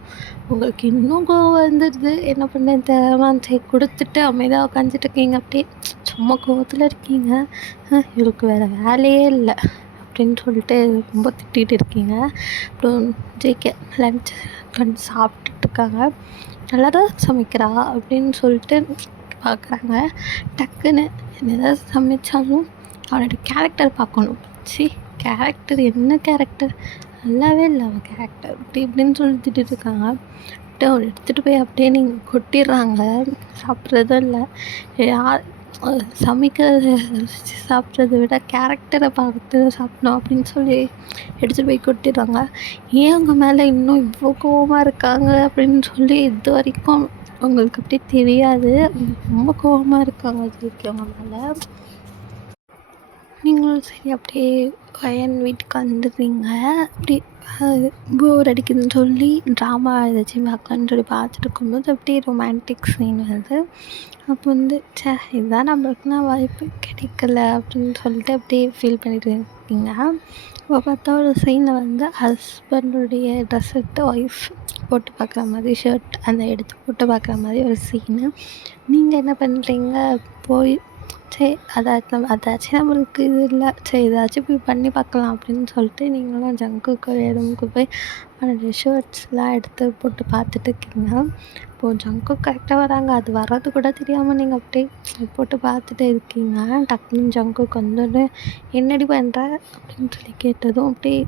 உங்களுக்கு இன்னும் கோவம் வந்துடுது. என்ன பண்ணேன் தேவையான சரி கொடுத்துட்டு அமைதியாக உட்காந்துட்டு இருக்கீங்க. அப்படியே சும்மா கோவத்தில் இருக்கீங்க. இவருக்கு வேறு வேலையே இல்லை அப்படின்னு சொல்லிட்டு ரொம்ப திட்டிகிட்டு இருக்கீங்க. அப்புறம் ஜேகே லன்ச் சாப்பிட்டுட்டு இருக்காங்க. நல்லா தான் சமைக்கிறா அப்படின்னு சொல்லிட்டு பார்க்குறாங்க. டக்குன்னு எதாவது சமைச்சாலும் அவனோட கேரக்டர் பார்க்கணும். கேரக்டர் என்ன கேரக்டர், நல்லாவே இல்லை அவன் கேரக்டர் அப்படி இப்படின்னு சொல்லி திட்டிகிட்டு இருக்காங்க. அப்படியே அவன் எடுத்துகிட்டு போய் அப்படியே நீங்கள் கொட்டிடுறாங்க. சாப்பிட்றதும் இல்லை, யார் சமைக்கிறத ருசித்து சாப்பிட்றத விட கேரக்டரை பார்த்து சாப்பிடணும் அப்படின்னு சொல்லி எடுத்துகிட்டு போய் கொட்டிடுறாங்க. ஏன் அவங்க மேலே இன்னும் இவ்வளோ கோவமாக இருக்காங்க அப்படின்னு சொல்லி இது வரைக்கும் உங்களுக்கு அப்படியே தெரியாது. ரொம்ப கோவமாக இருக்காங்க அதுக்கு அவங்க மேலே. நீங்களும் சரி அப்படியே என் வீட்டுக்கு வந்துடுறீங்க. அப்படி போர் அடிக்குதுன்னு சொல்லி ட்ராமா ஏதாச்சும் பார்க்கலான்னு சொல்லி பார்த்துட்டு இருக்கும்போது அப்படியே ரொமான்டிக் சீன் வருது. அப்போ வந்து இதுதான் நம்மளுக்குலாம் வாய்ப்பு கிடைக்கல அப்படின்னு சொல்லிட்டு அப்படியே ஃபீல் பண்ணிட்டு இருக்கீங்க. அப்போ பார்த்தா ஒரு சீனில் வந்து ஹஸ்பண்டுடைய ட்ரெஸ் எடுத்து ஒய்ஃப் போட்டு பார்க்குற மாதிரி ஷர்ட் அந்த எடுத்து போட்டு பார்க்குற மாதிரி ஒரு சீனு. நீங்கள் என்ன பண்ணுறீங்க, போய் சரி அதாச்சும் நம்மளுக்கு இது இல்லை, சரி ஏதாச்சும் போய் பண்ணி பார்க்கலாம் அப்படின்னு சொல்லிட்டு நீங்களும் ஜங்குக்கு ரூமுக்கு போய் அவனோட ஷர்ட்ஸ்லாம் எடுத்து போட்டு பார்த்துட்டு இருக்கீங்க. இப்போது ஜங்கு கரெக்டாக வராங்க. அது வர்றது கூட தெரியாமல் நீங்கள் அப்படியே போட்டு பார்த்துட்டு இருக்கீங்க. டக்குன்னு ஜங்குக்கு வந்துட்டு என்னடி பண்ணுற அப்படின்னு சொல்லி கேட்டதும் அப்படியே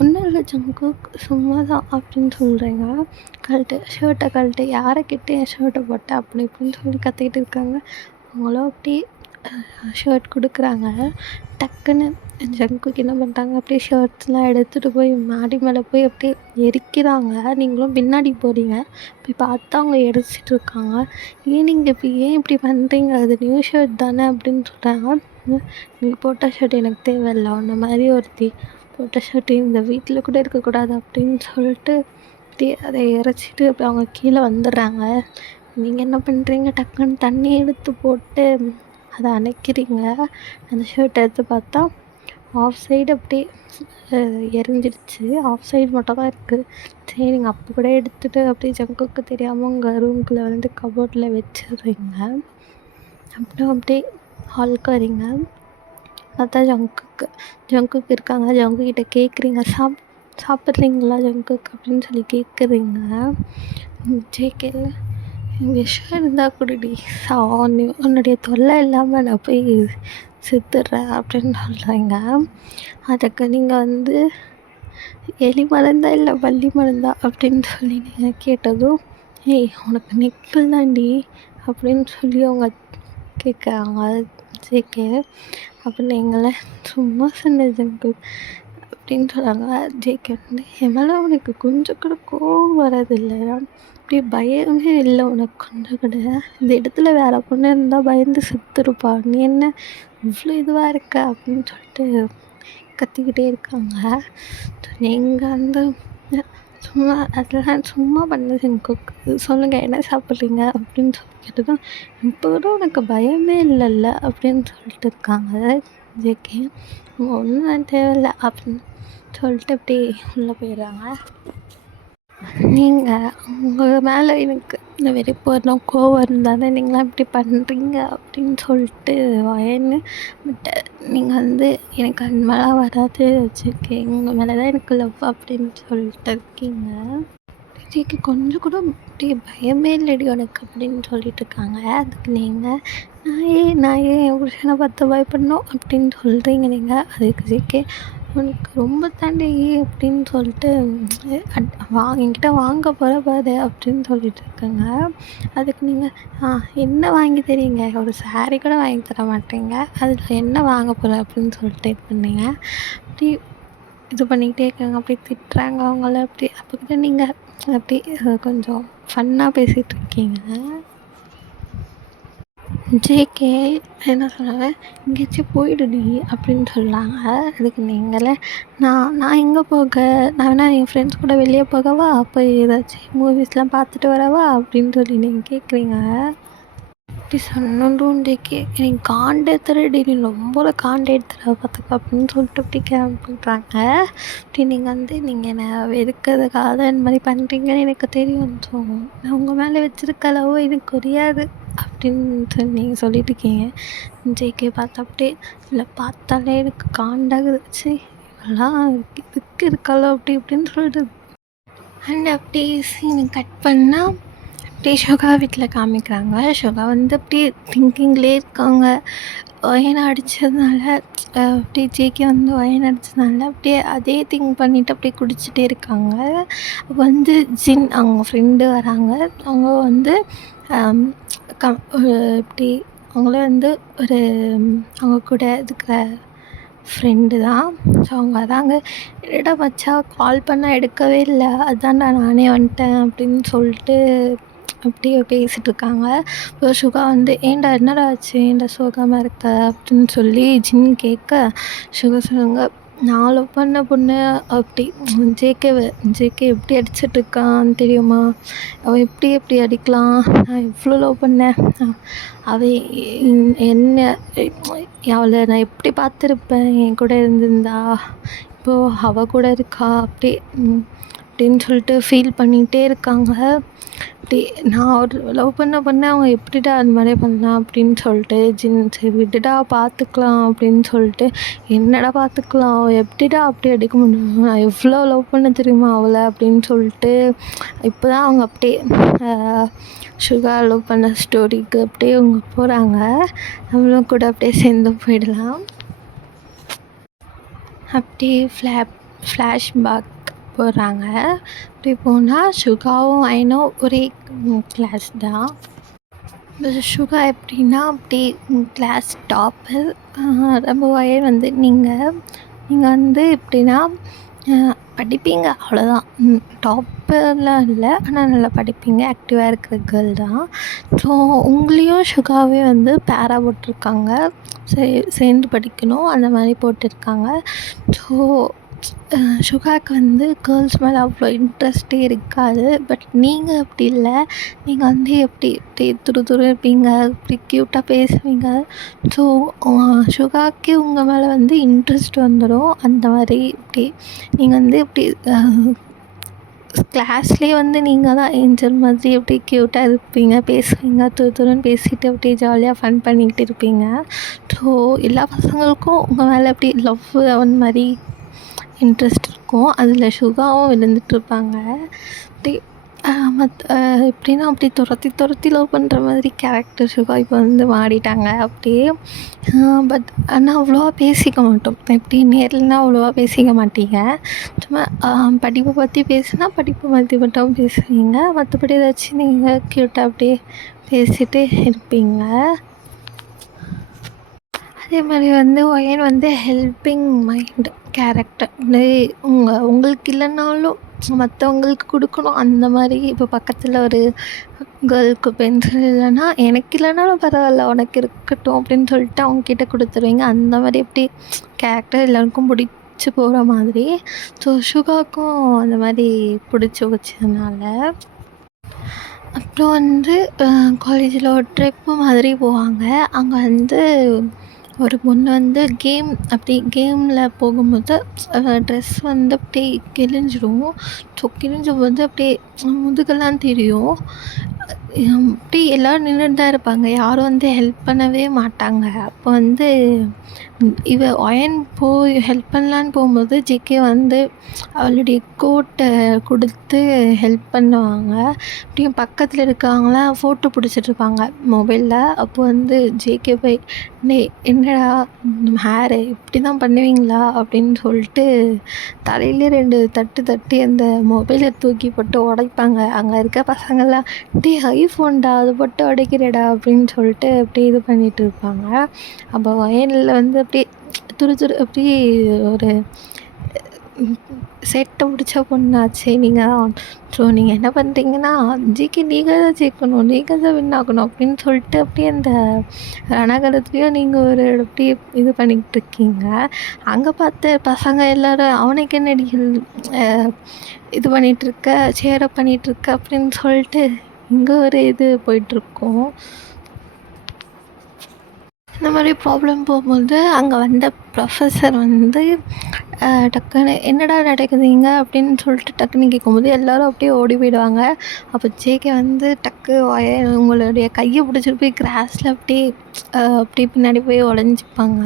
ஒன்றும் இல்லை ஜங்குக் சும்மா தான் அப்படின்னு சொல்கிறீங்க. ஷர்ட்டை கழட்டு, யாரை கிட்டே என் ஷர்ட்டை போட்டேன் அப்படி இப்படின்னு சொல்லி கத்திக்கிட்டு இருக்காங்க. அவங்களும் அப்படியே ஷர்ட் கொடுக்குறாங்க. டக்குன்னு ஜங்குக்கு என்ன பண்ணுறாங்க, அப்படியே ஷர்ட்ஸ்லாம் எடுத்துகிட்டு போய் மாடி மேலே போய் அப்படியே எரிக்கிறாங்க. நீங்களும் பின்னாடி போகிறீங்க. போய் பார்த்தா அவங்க எரிச்சிட்டு இருக்காங்க. ஏன் இப்படி பண்ணுறீங்க, அது நியூ ஷர்ட் தானே அப்படின்னு சொல்கிறாங்க. நீங்கள் போட்ட ஷர்ட் எனக்கு தேவையில்லை, உன்ன மாதிரி ஒருத்தி போட்ட ஷர்ட் இந்த வீட்டில் கூட இருக்கக்கூடாது அப்படின்னு சொல்லிட்டு அப்படியே அதை எரிச்சிட்டு அப்படி அவங்க கீழே வந்துடுறாங்க. நீங்கள் என்ன பண்ணுறீங்க, டக்குன்னு தண்ணி எடுத்து போட்டு அதை அணைக்கிறீங்க. அந்த ஷர்ட் எடுத்து பார்த்தா ஆஃப் சைடு அப்படியே எரிஞ்சிடுச்சு. ஆஃப் சைடு மட்டும் தான் இருக்குது. சரி நீங்கள் அப்போ கூட எடுத்துகிட்டு அப்படியே ஜங்குக்கு தெரியாமல் உங்கள் ரூம்குள்ளே வந்து கபோர்டில் வச்சிடுறீங்க. அப்புறம் அப்படியே ஹாலுக்கு வரீங்க. பார்த்தா ஜங்குக்கு இருக்காங்க. ஜங்குக்கிட்ட கேட்குறீங்க, சாப்பிட்றீங்களா ஜங்குக்கு அப்படின்னு சொல்லி கேட்குறீங்க. ஜேகேல விஷம் இருந்தால் குடிடி, உன்னுடைய தொல்லை இல்லாமல் நான் போய் செத்துடுறேன் அப்படின்னு சொல்கிறீங்க. அதுக்கு நீங்கள் வந்து எலி மருந்தா இல்லை பல்லி மருந்தா அப்படின்னு சொல்லி நீங்கள் கேட்டதும் உனக்கு நெக்கில் தாண்டி அப்படின்னு சொல்லி அவங்க கேட்குறாங்க ஜேகே. அப்படின்னு எங்களை சும்மா சொன்ன ஜங்கு அப்படின்னு சொல்கிறாங்க. ஜேகே வந்து என் மேலே உனக்கு கொஞ்சம் கூட கோவம் வரதில்லை, அப்படி பயமே இல்லை உனக்கு கொஞ்சம் கூட. இந்த இடத்துல வேறு பொண்ணு இருந்தால் பயந்து செத்துருப்பா, நீ என்ன இவ்வளோ இதுவாக இருக்க அப்படின்னு சொல்லிட்டு கத்திக்கிட்டே இருக்காங்க. நீங்கள் வந்து சும்மா அதெல்லாம் சும்மா பண்ணது எனக்கு சொல்லுங்கள் என்ன சாப்பிட்றீங்க அப்படின்னு சொல்லி கேட்டதும், இப்போ கூட உனக்கு பயமே இல்லைல்ல அப்படின்னு சொல்லிட்டு இருக்காங்க ஜேகே. ஒன்றும் தேவையில்ல அப்படின்னு சொல்லிட்டு அப்படியே உள்ளே போயிடுறாங்க. நீங்கள் உங்கள் மேலே எனக்கு இந்த வெறுப்பு வரணும் கோவம் இருந்தால் தான் நீங்களாம் இப்படி பண்ணுறீங்க அப்படின்னு சொல்லிட்டு வயன்னு பட் நீங்கள் வந்து எனக்கு அது மேலே வராது வச்சுருக்கீங்க, உங்கள் மேலே தான் எனக்கு லவ் அப்படின்னு சொல்லிட்டு இருக்கீங்க. விஜய்க்கு கொஞ்சம் கூட அப்படியே பயமே இல்லடி உனக்கு அப்படின்னு சொல்லிட்டு இருக்காங்க. அதுக்கு நீங்கள் நான் ஏன் என் புருஷனை பார்த்து பயப்படணும் அப்படின்னு சொல்கிறீங்க. நீங்கள் அதுக்கு ஜேகே உனக்கு ரொம்ப தாண்டி அப்படின்னு சொல்லிட்டு என்கிட்ட வாங்க போகிற பாரு அப்படின்னு சொல்லிட்டு இருக்காங்க. அதுக்கு நீங்கள் என்ன வாங்கி தரீங்க, ஒரு சாரீ கூட வாங்கி தர மாட்டீங்க, அதில் என்ன வாங்க போகிற அப்படின்னு சொல்லிட்டு இது பண்ணீங்க. அப்படி இது பண்ணிக்கிட்டே இருக்காங்க, அப்படி திட்டுறாங்க அவங்கள. அப்படி அப்போக்கிட்ட நீங்கள் அப்படி கொஞ்சம் ஃபன்னாக பேசிகிட்டு இருக்கீங்க. ஜேகே என்ன சொன்னாங்க, எங்கேயாச்சும் போயிடுடி அப்படின்னு சொல்கிறாங்க. அதுக்கு நீங்களே நான் எங்கே போக, நான் வேணா என் ஃப்ரெண்ட்ஸ் கூட வெளியே போகவா, போய் ஏதாச்சும் மூவிஸ்லாம் பார்த்துட்டு வரவா அப்படின்னு சொல்லி நீங்கள் கேட்குறீங்க. அப்படி சொன்னோம் ஜேகே எனக்கு காண்டு எடுத்துறடி, நீ ரொம்ப காண்டு எடுத்துற பார்த்துக்க அப்படின்னு சொல்லிட்டு அப்படி கிளம்பிடுறாங்க. அப்படி நீங்கள் வந்து நீங்கள் என்னை வெறுக்கிறதுக்காக தான் இந்த மாதிரி பண்ணுறீங்கன்னு எனக்கு தெரியும், ஸோ நான் உங்கள் மேலே வச்சுருக்க அளவோ எனக்கு புரியாது அப்படின்னு சொல்லி நீங்கள் சொல்லிட்டு இருக்கீங்க. ஜேகே பார்த்தா அப்படியே இல்லை பார்த்தாலே எனக்கு காண்டாகுது, சரி இதெல்லாம் இதுக்கு இருக்காளோ அப்படி இப்படின்னு சொல்லிட்டு. அண்ட் அப்படியே சீனை கட் பண்ணால் அப்படியே சுகா வீட்டில் காமிக்கிறாங்க. சுகா வந்து அப்படியே திங்கிங்லேயே இருக்காங்க. ஒயனை அடித்ததுனால அப்படியே ஜேகே வந்து ஒயன் அடித்ததுனால அப்படியே அதே திங்க் பண்ணிவிட்டு அப்படியே குடிச்சிட்டே இருக்காங்க. வந்து ஜின் அவங்க ஃப்ரெண்டு வராங்க. அவங்க வந்து இப்படி அவங்களே வந்து ஒரு அவங்க கூட இருக்கிற ஃப்ரெண்டு தான். ஸோ அவங்க வராங்க. என்னடா மச்சான் கால் பண்ணால் எடுக்கவே இல்லை, அதான்டா நானே வந்துட்டேன் அப்படின்னு சொல்லிட்டு அப்படியே பேசிகிட்டு இருக்காங்க. இப்போ சுகா வந்து ஏன்டா என்னடா ஆச்சு, ஏன்டா சோகமாக இருக்க அப்படின்னு சொல்லி ஜின் கேட்க, சுகா சொல்லுவாங்க நான் லவ் பண்ண பொண்ணு அப்படி ஜேகே எப்படி அடிச்சிட்ருக்கான்னு தெரியுமா, அவன் எப்படி அடிக்கலாம், நான் எவ்வளோ லவ் பண்ணேன், அவள் என்ன அவளை நான் எப்படி பார்த்துருப்பேன் என் கூட இருந்திருந்தா, இப்போது அவள் கூட இருக்கா அப்படி அப்படின்னு சொல்லிட்டு ஃபீல் பண்ணிகிட்டே இருக்காங்க. அப்படி நான் ஒரு லவ் பண்ண அவங்க எப்படிடா அந்த மாதிரி பண்ணலாம் அப்படின்னு சொல்லிட்டு ஜின் சரி விட்டுடா பார்த்துக்கலாம் அப்படின்னு சொல்லிட்டு, என்னடா பார்த்துக்கலாம், எப்படிடா அப்படி அடிக்க முடியும், நான் எவ்வளோ லவ் பண்ண தெரியுமா அவளை அப்படின்னு சொல்லிட்டு இப்போ தான் அவங்க அப்படியே சுகா லவ் பண்ண ஸ்டோரிக்கு அப்படியே அவங்க போகிறாங்க. நம்மளும் கூட அப்படியே சேர்ந்து போயிடலாம். அப்படியே ஃப்ளாஷ்பேக் போகிறாங்க. அப்படி போனால் சுகாவும் ஐனும் ஒரே கிளாஸ் தான். இந்த சுகா எப்படின்னா அப்படி கிளாஸ் டாப்பர். ரொம்ப வயல் வந்து நீங்கள் வந்து எப்படின்னா படிப்பீங்க அவ்வளோதான், டாப்பர்லாம் இல்லை, ஆனால் நல்லா படிப்பீங்க, ஆக்டிவாக இருக்கிற கேர்ள் தான். ஸோ உங்களையும் சுகாவே வந்து பேரா போட்டிருக்காங்க, சேர்ந்து படிக்கணும் அந்த மாதிரி போட்டிருக்காங்க. ஸோ சுகாவுக்கு வந்து கேர்ள்ஸ் மேலே அவ்வளோ இன்ட்ரெஸ்ட்டே இருக்காது. பட் நீங்கள் அப்படி இல்லை, நீங்கள் வந்து எப்படி துரு இருப்பீங்க, இப்படி க்யூட்டாக பேசுவீங்க. ஸோ சுகாவுக்கே உங்கள் மேலே வந்து இன்ட்ரெஸ்ட் வந்துடும். அந்த மாதிரி இப்படி நீங்கள் வந்து இப்படி கிளாஸ்லேயே வந்து நீங்கள் தான் ஏஞ்சல் மாதிரி எப்படி க்யூட்டாக இருப்பீங்க, பேசுவீங்க, துருன்னு பேசிட்டு அப்படியே ஜாலியாக ஃபன் பண்ணிக்கிட்டு இருப்பீங்க. ஸோ எல்லா பசங்களுக்கும் உங்கள் மேலே அப்படி லவ் அவன் மாதிரி இன்ட்ரெஸ்ட் இருக்கும். அதில் சுகாவும் விழுந்துட்டுருப்பாங்க. அப்படி எப்படின்னா அப்படி துரத்தி லவ் பண்ணுற மாதிரி கேரக்டர் சுகா இப்போ வந்து மாறிட்டாங்க அப்படியே. பட் ஆனால் அவ்வளோவா பேசிக்க மாட்டோம், எப்படி நேர்லனா அவ்வளோவா பேசிக்க மாட்டீங்க. சும்மா படிப்பை பற்றி பேசுனா படிப்பை பற்றி மட்டும் பேசுவீங்க, மற்றபடி ஏதாச்சும் நீங்கள் க்யூட்டாக அப்படியே பேசிகிட்டே இருப்பீங்க. அதே மாதிரி வந்து ஒயன் வந்து ஹெல்பிங் மைண்ட் கேரக்டர், உங்களுக்கு இல்லைனாலும் மற்றவங்களுக்கு கொடுக்கணும் அந்த மாதிரி. இப்போ பக்கத்தில் ஒரு கேர்ளுக்கு பென்சில் இல்லைன்னா எனக்கு இல்லைனாலும் பரவாயில்ல உனக்கு இருக்கட்டும் அப்படின்னு சொல்லிட்டு அவங்கக்கிட்ட கொடுத்துருவீங்க. அந்த மாதிரி எப்படி கேரக்டர் எல்லாருக்கும் பிடிச்சி போகிற மாதிரி. ஸோ சுகாக்கும் அந்த மாதிரி பிடிச்சி வச்சதுனால அப்புறம் வந்து காலேஜில் ஒரு ட்ரிப்பு மாதிரி போவாங்க. அங்கே வந்து ஒரு பொண்ணு வந்து கேமில் போகும்போது ட்ரெஸ் வந்து அப்படியே கிழிஞ்சிடும். ஸோ கிழிஞ்சும்போது அப்படியே முதுகெல்லாம் தெரியும். அப்படியே எல்லோரும் நின்றுட்டு தான் இருப்பாங்க. யாரும் வந்து ஹெல்ப் பண்ணவே மாட்டாங்க. அப்போ வந்து அயன் போய் ஹெல்ப் பண்ணலான்னு போகும்போது ஜேகே வந்து அவளுடைய கோட்டை கொடுத்து ஹெல்ப் பண்ணுவாங்க. அப்படியே பக்கத்தில் இருக்கவங்களாம் ஃபோட்டோ பிடிச்சிட்ருப்பாங்க மொபைலில். அப்போ வந்து ஜேகே போய் என்னடா ஹேரு இப்படி தான் பண்ணுவீங்களா அப்படின்னு சொல்லிட்டு தலையிலே 2 தட்டு தட்டி அந்த மொபைலை தூக்கி போட்டு உடைப்பாங்க. அங்கே இருக்க பசங்கள்லாம் ஐஃபோன்டா அதை போட்டு உடைக்கிறடா அப்படின்னு சொல்லிட்டு அப்படியே இது பண்ணிகிட்டு இருப்பாங்க. அப்போ வயலில் வந்து அப்படியே அப்படியே ஒரு சேட்டை பிடிச்ச பொண்ணாச்சே நீங்கள் தான். ஸோ நீங்கள் என்ன பண்ணுறீங்கன்னா ஜிகே நீங்கள் தான் ஜெயிக்கணும், நீங்கள் தான் வின் ஆகணும் அப்படின்னு சொல்லிட்டு அப்படியே அந்த ரணகலத்துலேயும் நீங்கள் ஒரு அப்படியே இது பண்ணிக்கிட்டு இருக்கீங்க. அங்கே பார்த்த பசங்க எல்லோரும் அவனுக்கு என்னடி இது பண்ணிகிட்ருக்க சேரப் பண்ணிகிட்ருக்க அப்படின்னு சொல்லிட்டு இங்கே ஒரு இது போயிட்டுருக்கோம். இந்த மாதிரி ப்ராப்ளம் போகும்போது அங்கே வந்த ப்ரொஃபஸர் வந்து டக்குன்னு என்னடா நடக்குது இங்கே அப்படின்னு சொல்லிட்டு டக்குன்னு கேட்கும்போது எல்லோரும் அப்படியே ஓடி போயிடுவாங்க. அப்போ ஜேகே வந்து உங்களுடைய கையை பிடிச்சிட்டு போய் கிராஸில் அப்படியே பின்னாடி போய் ஒளிஞ்சிப்பாங்க.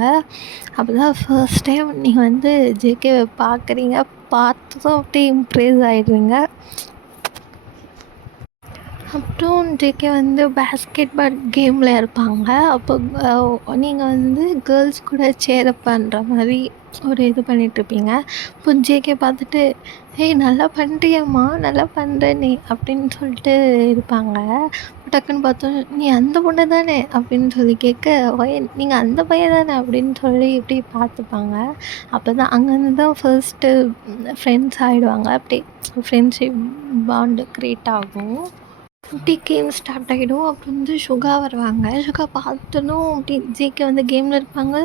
அப்போ தான் ஃபர்ஸ்ட் டைம் நீங்கள் வந்து ஜேகேவை பார்க்குறீங்க. பார்த்ததும் அப்படியே இம்ப்ரெஸ் ஆகிடுவீங்க. அப்புறம் ஜேகே வந்து பேஸ்கெட் பால் கேமில் இருப்பாங்க. அப்போ நீங்கள் வந்து கேர்ள்ஸ் கூட சேரப் பண்ணுற மாதிரி ஒரு இது பண்ணிகிட்ருப்பீங்க. இப்போ ஜேகே பார்த்துட்டு நல்லா பண்ணுறியம்மா, நல்லா பண்ணுற நீ அப்படின்னு சொல்லிட்டு இருப்பாங்க. டக்குன்னு பார்த்தோம் நீ அந்த பொண்ணு தானே அப்படின்னு சொல்லி கேட்க நீங்கள் அந்த பையன் தானே அப்படின்னு சொல்லி இப்படி பார்த்துப்பாங்க. அப்போ தான் அங்கேருந்து தான் ஃபர்ஸ்ட்டு ஃப்ரெண்ட்ஸ் ஆகிடுவாங்க. அப்படியே ஃப்ரெண்ட்ஷிப் பாண்டு க்ரியேட் ஆகும். அப்படி கேம் ஸ்டார்ட் ஆகிடும். அப்புறம் வந்து சுகா வருவாங்க. சுகா பார்த்ததும் அப்படி ஜேகே வந்து கேமில் இருப்பாங்க.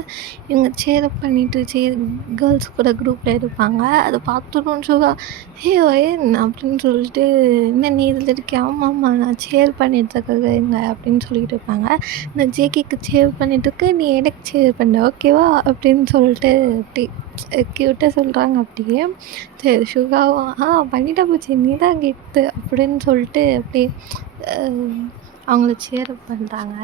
இவங்க சேரப் பண்ணிட்டு கேர்ள்ஸ் கூட குரூப்பில் இருப்பாங்க. அதை பார்த்ததும் சுகா ஒயன் அப்படின்னு சொல்லிட்டு என்ன நீ இதில் இருக்கியா? ஆமாம்மா நான் சேர் பண்ணிட்டுருக்கேங்க அப்படின்னு சொல்லிட்டு இருப்பாங்க. நான் ஜேகேக்கு சேர் பண்ணிட்டுருக்க, நீ எனக்கு சேர் பண்ண ஓகேவா அப்படின்னு சொல்லிட்டு அப்படி க்யூட்டாக சொல்கிறாங்க. அப்படியே சரி சுகாவும் பண்ணிட்டா போச்சு நீ தான் கெத்து அப்படின்னு சொல்லிட்டு அப்படியே அவங்கள சேரப் பண்ணுறாங்க.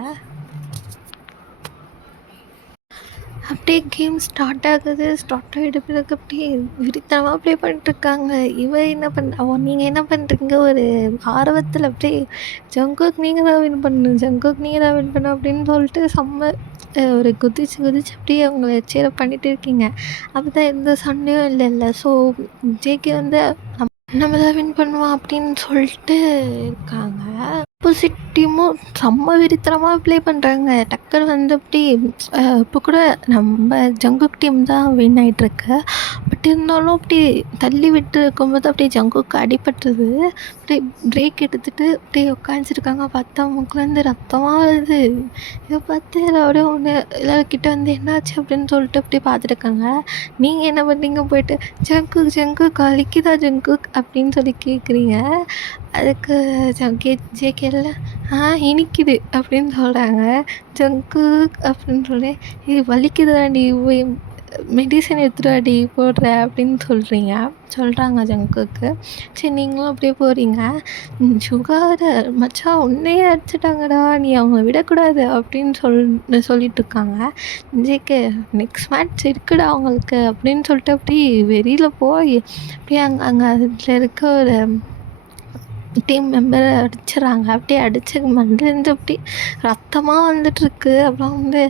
அப்படியே கேம் ஸ்டார்ட் ஆகுது. ஸ்டார்ட் ஆகிட்ட பிறகு அப்படியே விரித்தனமாக ப்ளே பண்ணிட்டுருக்காங்க. நீங்கள் என்ன பண்ணுறீங்க ஒரு ஆர்வத்தில் அப்படியே ஜங்குக் நீங்கள் தான் வின் பண்ணணும், ஜங்குக் நீங்கள் தான் வின் பண்ணணும் அப்படின்னு சொல்லிட்டு செம்ம ஒரு குதிச்சு அப்படியே அவங்கள சேரப் பண்ணிகிட்டு இருக்கீங்க. அப்போ தான் எந்த சண்டையும் இல்லைல்ல. ஸோ ஜேகே வந்து நம்ம தான் வின் பண்ணுவோம் அப்படின்னு சொல்லிட்டு இருக்காங்க. ஆப்போசிட் டீமும் செம்ம வெறித்தனமாக ப்ளே பண்ணுறாங்க. டக்குன்னு வந்து அப்படி இப்போ கூட நம்ம ஜங்குக் டீம் தான் வின் ஆகிட்ருக்கு. பட் இருந்தாலும் அப்படி தள்ளி விட்டு இருக்கும்போது அப்படியே ஜங்குக்கு அடிபட்டுருது. அப்படியே பிரேக் எடுத்துகிட்டு அப்படியே உட்காந்துருக்காங்க. பார்த்தா மூக்குலேருந்து ரத்தமாக வருது. இதை பார்த்து அப்படியே ஒன்று எல்லாருக்கிட்ட வந்து என்னாச்சு அப்படின்னு சொல்லிட்டு அப்படியே பார்த்துருக்காங்க. நீங்கள் என்ன பண்ணுறீங்க போயிட்டு ஜங்குக் வலிக்குதா ஜங்குக் அப்படின்னு சொல்லி கேட்குறீங்க. அதுக்கு ஜேகேல இனிக்குது அப்படின்னு சொல்கிறாங்க. ஜங்குக் அப்படின்னு சொல்லி வலிக்குதாடி போய் மெடிசன் எடுத்துகிட்டு போடுற அப்படின்னு சொல்கிறாங்க ஜங்குக்கு. சரி நீங்களும் அப்படியே போகிறீங்க. சுகாரை மச்சான் உன்னையே அடிச்சிட்டாங்கடா, நீ அவங்க விடக்கூடாது அப்படின்னு சொல்லிட்டுருக்காங்க. ஜேகே நெக்ஸ்ட் மேட்ச் இருக்குடா அவங்களுக்கு அப்படின்னு சொல்லிட்டு அப்படி வெளியில் போய் அப்படியே அங்கே அதில் இருக்க ஒரு டீம் மெம்பரை அடிச்சிடறாங்க. அப்படியே அடித்து மண்ணிலேருந்து அப்படி ரத்தமாக வந்துட்டுருக்கு. அப்புறம் வந்து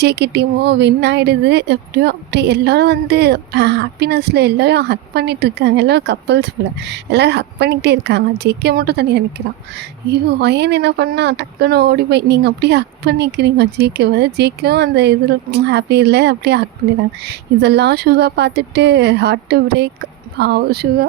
ஜேகே டீமும் வின் ஆகிடுது. எப்படியோ அப்படி எல்லோரும் வந்து ஹாப்பினஸில் எல்லோரும் ஹக் பண்ணிகிட்ருக்காங்க. எல்லோரும் கப்பல்ஸ் போல் எல்லோரும் ஹக் பண்ணிக்கிட்டே இருக்காங்க. ஜேகே மட்டும் தனியாக நிற்கிறான். ஒயன் என்ன பண்ணால் டக்குன்னு ஓடி போய் நீங்கள் அப்படியே ஹக் பண்ணிக்கிறீங்க ஜேகேவை. ஜேகேவும் அந்த இதில் ஹாப்பி இல்லை அப்படியே ஹக் பண்ணிடுறாங்க. இதெல்லாம் சுகா பார்த்துட்டு ஹார்ட்டு பிரேக். பாவம் சுகா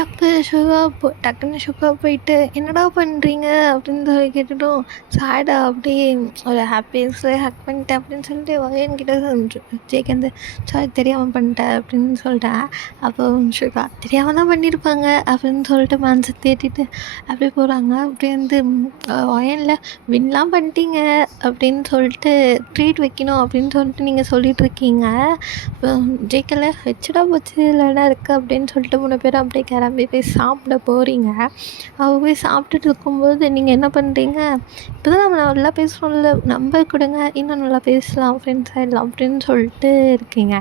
டக்குன்னு சுகா போயிட்டு என்னடா பண்ணுறீங்க அப்படின்னு சொல்லி கேட்டுட்டோம். சாய்டா அப்படியே ஒரு ஹாப்பியஸ்ல ஹக் பண்ணிட்டேன் அப்படின்னு சொல்லிட்டு என்கிட்ட ஜேக்கு வந்து சாரி தெரியாமல் பண்ணிட்டேன் அப்படின்னு சொல்லிட்டேன். அப்போ சுகா தெரியாமல் தான் பண்ணியிருப்பாங்க அப்படின்னு சொல்லிட்டு மனசை தேட்டிட்டு அப்படியே போகிறாங்க. அப்படியே வந்து வயனில் வின்லாம் பண்ணிட்டீங்க அப்படின்னு சொல்லிட்டு ட்ரீட் வைக்கணும் அப்படின்னு சொல்லிட்டு நீங்கள் சொல்லிட்டு இருக்கீங்க. ஜேக்கில் வச்சுடா போச்சு இல்லைனா இருக்குது அப்படின்னு சொல்லிட்டு 3 பேரும் அப்படியே கிளம்பி போய் சாப்பிட போகிறீங்க. அவள் போய் சாப்பிட்டுட்டு இருக்கும்போது நீங்கள் என்ன பண்ணுறீங்க, இப்போ தான் நம்ம நல்லா பேசுகிறோம்ல, நம்பர் கொடுங்க இன்னும் நல்லா பேசலாம் ஃப்ரெண்ட்ஸ் ஆகிடலாம் அப்படின்னு சொல்லிட்டு இருக்கீங்க.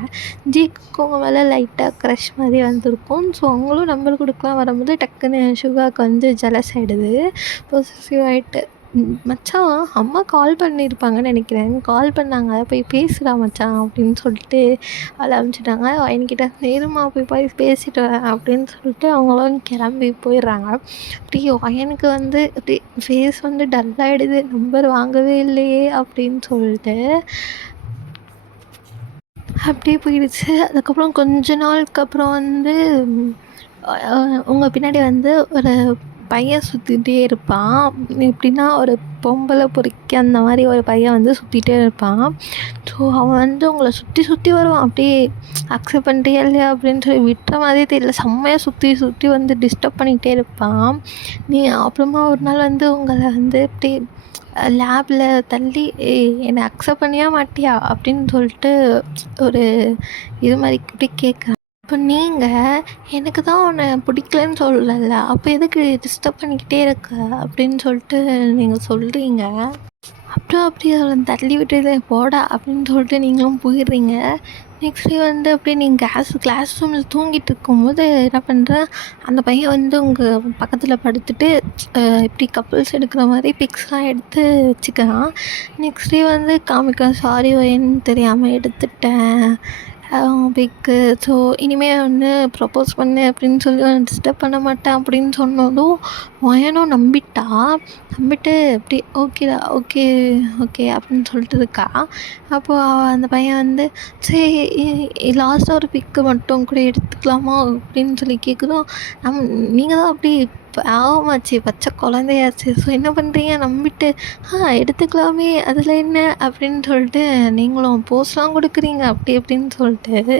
ஜிக்கு உங்கள் மேலே லைட்டாக க்ரஷ் மாதிரி வந்திருக்கும். ஸோ அவங்களும் நம்பர் கொடுக்கலாம் வரும்போது டக்குன்னு சுகாவுக்கு வந்து ஜலஸ் ஆகிடுது. பொசசிவ் ஆகிட்டு மச்சான் அம்மா கால் பண்ணியிருப்பாங்கன்னு நினைக்கிறேன், கால் பண்ணாங்க போய் பேசுடா மச்சான் அப்படின்னு சொல்லிட்டு அவளை அனுப்பிச்சிட்டாங்க. என்கிட்ட நேருமா போய் பேசிட்டு வரேன் அப்படின்னு சொல்லிட்டு அவங்களும் கிளம்பி போயிடுறாங்க. அப்படியே எனக்கு வந்து அப்படி ஃபேஸ் வந்து டல்லாகிடுது, நம்பர் வாங்கவே இல்லையே அப்படின்னு சொல்லிட்டு அப்படியே போயிடுச்சு. அதுக்கப்புறம் கொஞ்ச நாளுக்கு அப்புறம் வந்து உங்கள் பின்னாடி வந்து ஒரு பையன் சுற்றிட்டே இருப்பான். எப்படின்னா ஒரு பொம்பளை பொறுக்கி அந்த மாதிரி ஒரு பையன் வந்து சுற்றிட்டே இருப்பான். ஸோ அவன் வந்து உங்களை சுற்றி சுற்றி வருவான். அப்படியே அக்செப்ட் பண்ணிட்டே இல்லையா அப்படின்னு சொல்லி விட்டுற மாதிரியே தெரியல, செம்மையாக சுற்றி சுற்றி வந்து டிஸ்டர்ப் பண்ணிகிட்டே இருப்பான். நீ அப்புறமா ஒரு நாள் வந்து உங்களை வந்து இப்படி லேபில் தள்ளி என்னை அக்செப்ட் பண்ணியா மாட்டியா அப்படின்னு சொல்லிட்டு ஒரு இது மாதிரி இப்படி கேட்க, இப்போ நீங்கள் எனக்கு தான் உன்னை பிடிக்கலன்னு சொல்லல, அப்போ எதுக்கு டிஸ்டர்ப் பண்ணிக்கிட்டே இருக்க அப்படின்னு சொல்லிட்டு நீங்கள் சொல்கிறீங்க. அப்புறம் அப்படியே அவளை தள்ளி விட்டுட்டு போடா அப்படின்னு சொல்லிட்டு நீங்களும் போயிடுறீங்க. நெக்ஸ்ட் டே வந்து அப்படியே நீங்கள் கிளாஸ் ரூமில் தூங்கிட்டு இருக்கும்போது என்ன பண்ணுறேன், அந்த பையன் வந்து உங்கள் பக்கத்தில் படுத்துட்டு இப்படி கப்புள்ஸ் எடுக்கிற மாதிரி பிக்ஸ்லாம் எடுத்து வச்சுக்கிறான். நெக்ஸ்ட் டே வந்து காமிக்க சாரி ஒயன்னு தெரியாமல் எடுத்துட்டேன் பிக்கு, ஸோ இனிமேல் வந்து ப்ரப்போஸ் பண்ணு அப்படின்னு சொல்லி டிஸ்டர்ப் பண்ண மாட்டேன் அப்படின்னு சொன்னதும் ஒயனும் நம்பிட்டு அப்படி ஓகேடா ஓகே ஓகே அப்படின்னு சொல்லிட்டு இருக்கா. அப்போது அந்த பையன் வந்து சரி லாஸ்ட்டாக ஒரு பிக்கு மட்டும் கூட எடுத்துக்கலாமா அப்படின்னு சொல்லி கேட்குறோம். நீங்கள் தான் அப்படி பாவமாச்சு, பச்சை குழந்தையாச்சு, ஸோ என்ன பண்ணுறீங்க நம்பிட்டு எடுத்துக்கலாமே அதில் என்ன அப்படின்னு சொல்லிட்டு நீங்களும் போஸ்லாம் கொடுக்குறீங்க அப்படி அப்படின்னு சொல்லிட்டு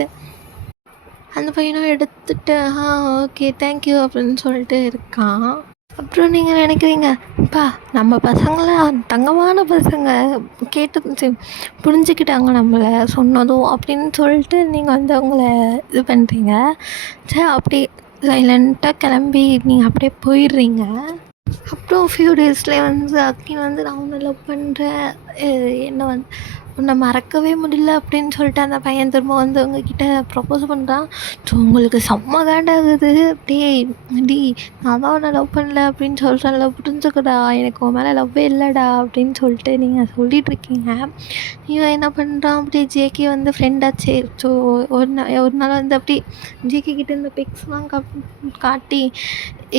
அந்த பையனும் எடுத்துட்டு ஓகே தேங்க்யூ அப்படின்னு சொல்லிட்டு இருக்கான். அப்புறம் நீங்கள் நினைக்கிறீங்க, அப்பா நம்ம பசங்களாம் தங்கமான பசங்க, கேட்டு புரிஞ்சுக்கிட்டாங்க நம்மளை சொன்னதும் அப்படின்னு சொல்லிட்டு நீங்கள் வந்து அவங்கள இது பண்ணுறீங்க. சரி அப்படி சைலண்ட்டாக கிளம்பி நீங்கள் அப்படியே போயிடுறீங்க. அப்புறம் ஃபியூ டேஸ்லேயே வந்து அக்னி வந்து நான் உன்னை லவ் பண்ணுறேன், என்னை வந்து உன்னை மறக்கவே முடியல அப்படின்னு சொல்லிட்டு அந்த பையன் திரும்ப வந்து உங்ககிட்ட ப்ரப்போஸ் பண்ணுறான். ஸோ உங்களுக்கு செம்ம காண்டாகுது. அப்படியே நான் தான் உன்னை லவ் பண்ணல அப்படின்னு சொல்கிறேன்ல, புரிஞ்சுக்கடா எனக்கு உன் மேலே லவ்வே இல்லைடா அப்படின்னு சொல்லிட்டு நீங்கள் சொல்லிகிட்ருக்கீங்க. இவன் என்ன பண்ணுறான், அப்படியே ஜேகே வந்து ஃப்ரெண்டாச்சே, ஸோ ஒரு நாள் வந்து அப்படி ஜேகே கிட்டே இந்த பிக்ஸ்லாம் காட்டி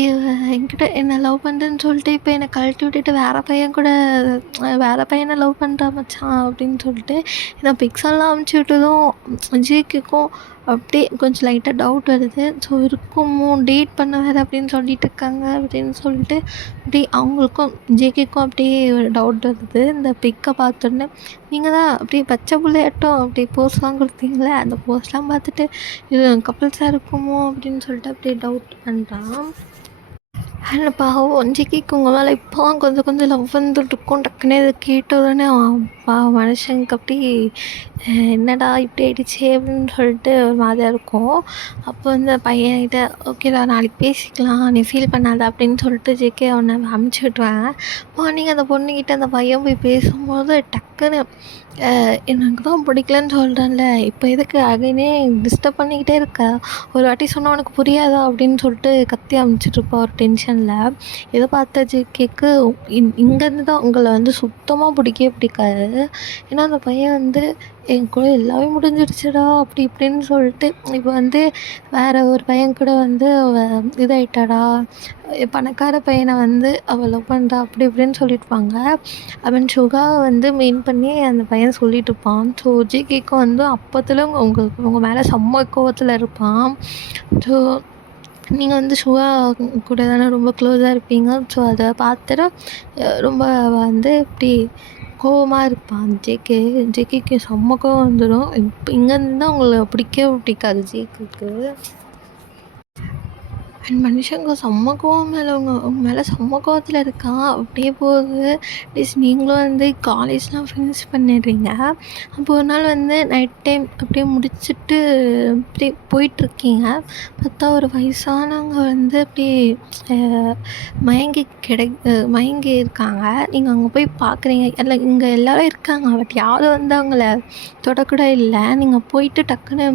என்கிட்ட என்னை லவ் பண்ணுறேன்னு சொல்லிட்டு இப்போ என்னை கழட்டி விட்டுட்டு வேறு பையனை லவ் பண்ணுறா மச்சான் அப்படின்னு சொல்லிட்டு நான் பிக்ஸெல்லாம் அமுச்சு விட்டதும் ஜேகேக்கும் அப்படியே கொஞ்சம் லைட்டாக டவுட் வருது. ஸோ இருக்குமோ டேட் பண்ண வேறு அப்படின்னு சொல்லிட்டு இருக்காங்க அப்படின்னு சொல்லிட்டு அப்படியே அவங்களுக்கும் ஜேகேக்கும் அப்படியே ஒரு டவுட் வருது. இந்த பிக்கை பார்த்தோன்னே நீங்கள் தான் அப்படியே பச்சை பிள்ளையாட்டம் அப்படி போஸ்லாம் கொடுத்தீங்களே, அந்த போஸ்ட்லாம் பார்த்துட்டு இது கப்புள்ஸாக இருக்குமோ அப்படின்னு சொல்லிட்டு அப்படியே டவுட் பண்ணுறான். ஆனால் பாவம் ஜிக்கிக்கு உங்கள் மேலே இப்போ தான் கொஞ்சம் லவ் வந்துட்டுருக்கும். டக்குனே இதை கேட்ட உடனே மனுஷனுக்கு அப்படி என்னடா இப்படி ஆகிடுச்சே அப்படின்னு சொல்லிட்டு ஒரு மாதிரியாக இருக்கும். அப்போ வந்து பையன்கிட்ட ஓகேடா நாளைக்கு பேசிக்கலாம், நீ ஃபீல் பண்ணாத அப்படின்னு சொல்லிட்டு ஜேகே அவனை அமுச்சு விட்டுருவாங்க. மார்னிங் அந்த பொண்ணுக்கிட்ட அந்த பையன் போய் பேசும்போது டக்குன்னு எனக்கு தான் பிடிக்கலன்னு சொல்கிறேன்ல, இப்போ எதுக்கு அகைனே டிஸ்டர்ப் பண்ணிக்கிட்டே இருக்க, ஒரு வாட்டி சொன்னால் உனக்கு புரியாதா அப்படின்னு சொல்லிட்டு கத்தி அமுச்சிட்ருப்பா ஒரு டென்ஷனில். இதை பார்த்த ஜேகேக்கு இங்கேருந்து தான் உங்களை வந்து சுத்தமாக பிடிக்காது. ஏன்னா அந்த பையன் வந்து என் கூட எல்லாமே முடிஞ்சிடுச்சுடா அப்படி இப்படின்னு சொல்லிட்டு இப்போ வந்து வேறு ஒரு பையன் கூட வந்து அவள் இதாகிட்டாடா, பணக்கார பையனை வந்து அவள் லவ் பண்ணுறா அப்படி இப்படின்னு சொல்லியிருப்பாங்க. அவன் சுகாவை வந்து மெயின் பண்ணி அந்த பையன் சொல்லிட்டு இருப்பான். ஸோ ஜிகேக்கும் வந்து அப்போத்துல உங்கள் மேலே செம்ம கோவத்தில் இருப்பான். ஸோ நீங்கள் வந்து சுகா கூட தானே ரொம்ப க்ளோஸாக இருப்பீங்க. ஸோ அதை பார்த்துட்டு ரொம்ப வந்து இப்படி கோவமாக இருப்பான் ஜேகே. ஜேகேக்கு செம்ம கோவம் வந்துடும். இப்போ இங்கேருந்து தான் உங்களை பிடிக்கவே பிடிக்காது ஜேகேக்கு. அண்ட் மனுஷங்க செம்ம கோவம் மேலே உங்க மேலே செம்ம கோவத்தில் இருக்கான். அப்படியே போகுது. அட்லீஸ்ட் நீங்களும் வந்து காலேஜ்லாம் ஃபினிஷ் பண்ணிடுறீங்க. அப்போ ஒரு நாள் வந்து நைட் டைம் அப்படியே முடிச்சுட்டு அப்படியே போயிட்டுருக்கீங்க. பார்த்தா ஒரு வயசானவங்க வந்து அப்படியே மயங்கி இருக்காங்க. நீங்கள் அங்கே போய் பார்க்குறீங்க. எல்லாம் இங்கே எல்லோரும் இருக்காங்க. பட் யாரும் வந்து அவங்கள தொடக்கூட இல்லை. நீங்கள் போயிட்டு டக்குன்னு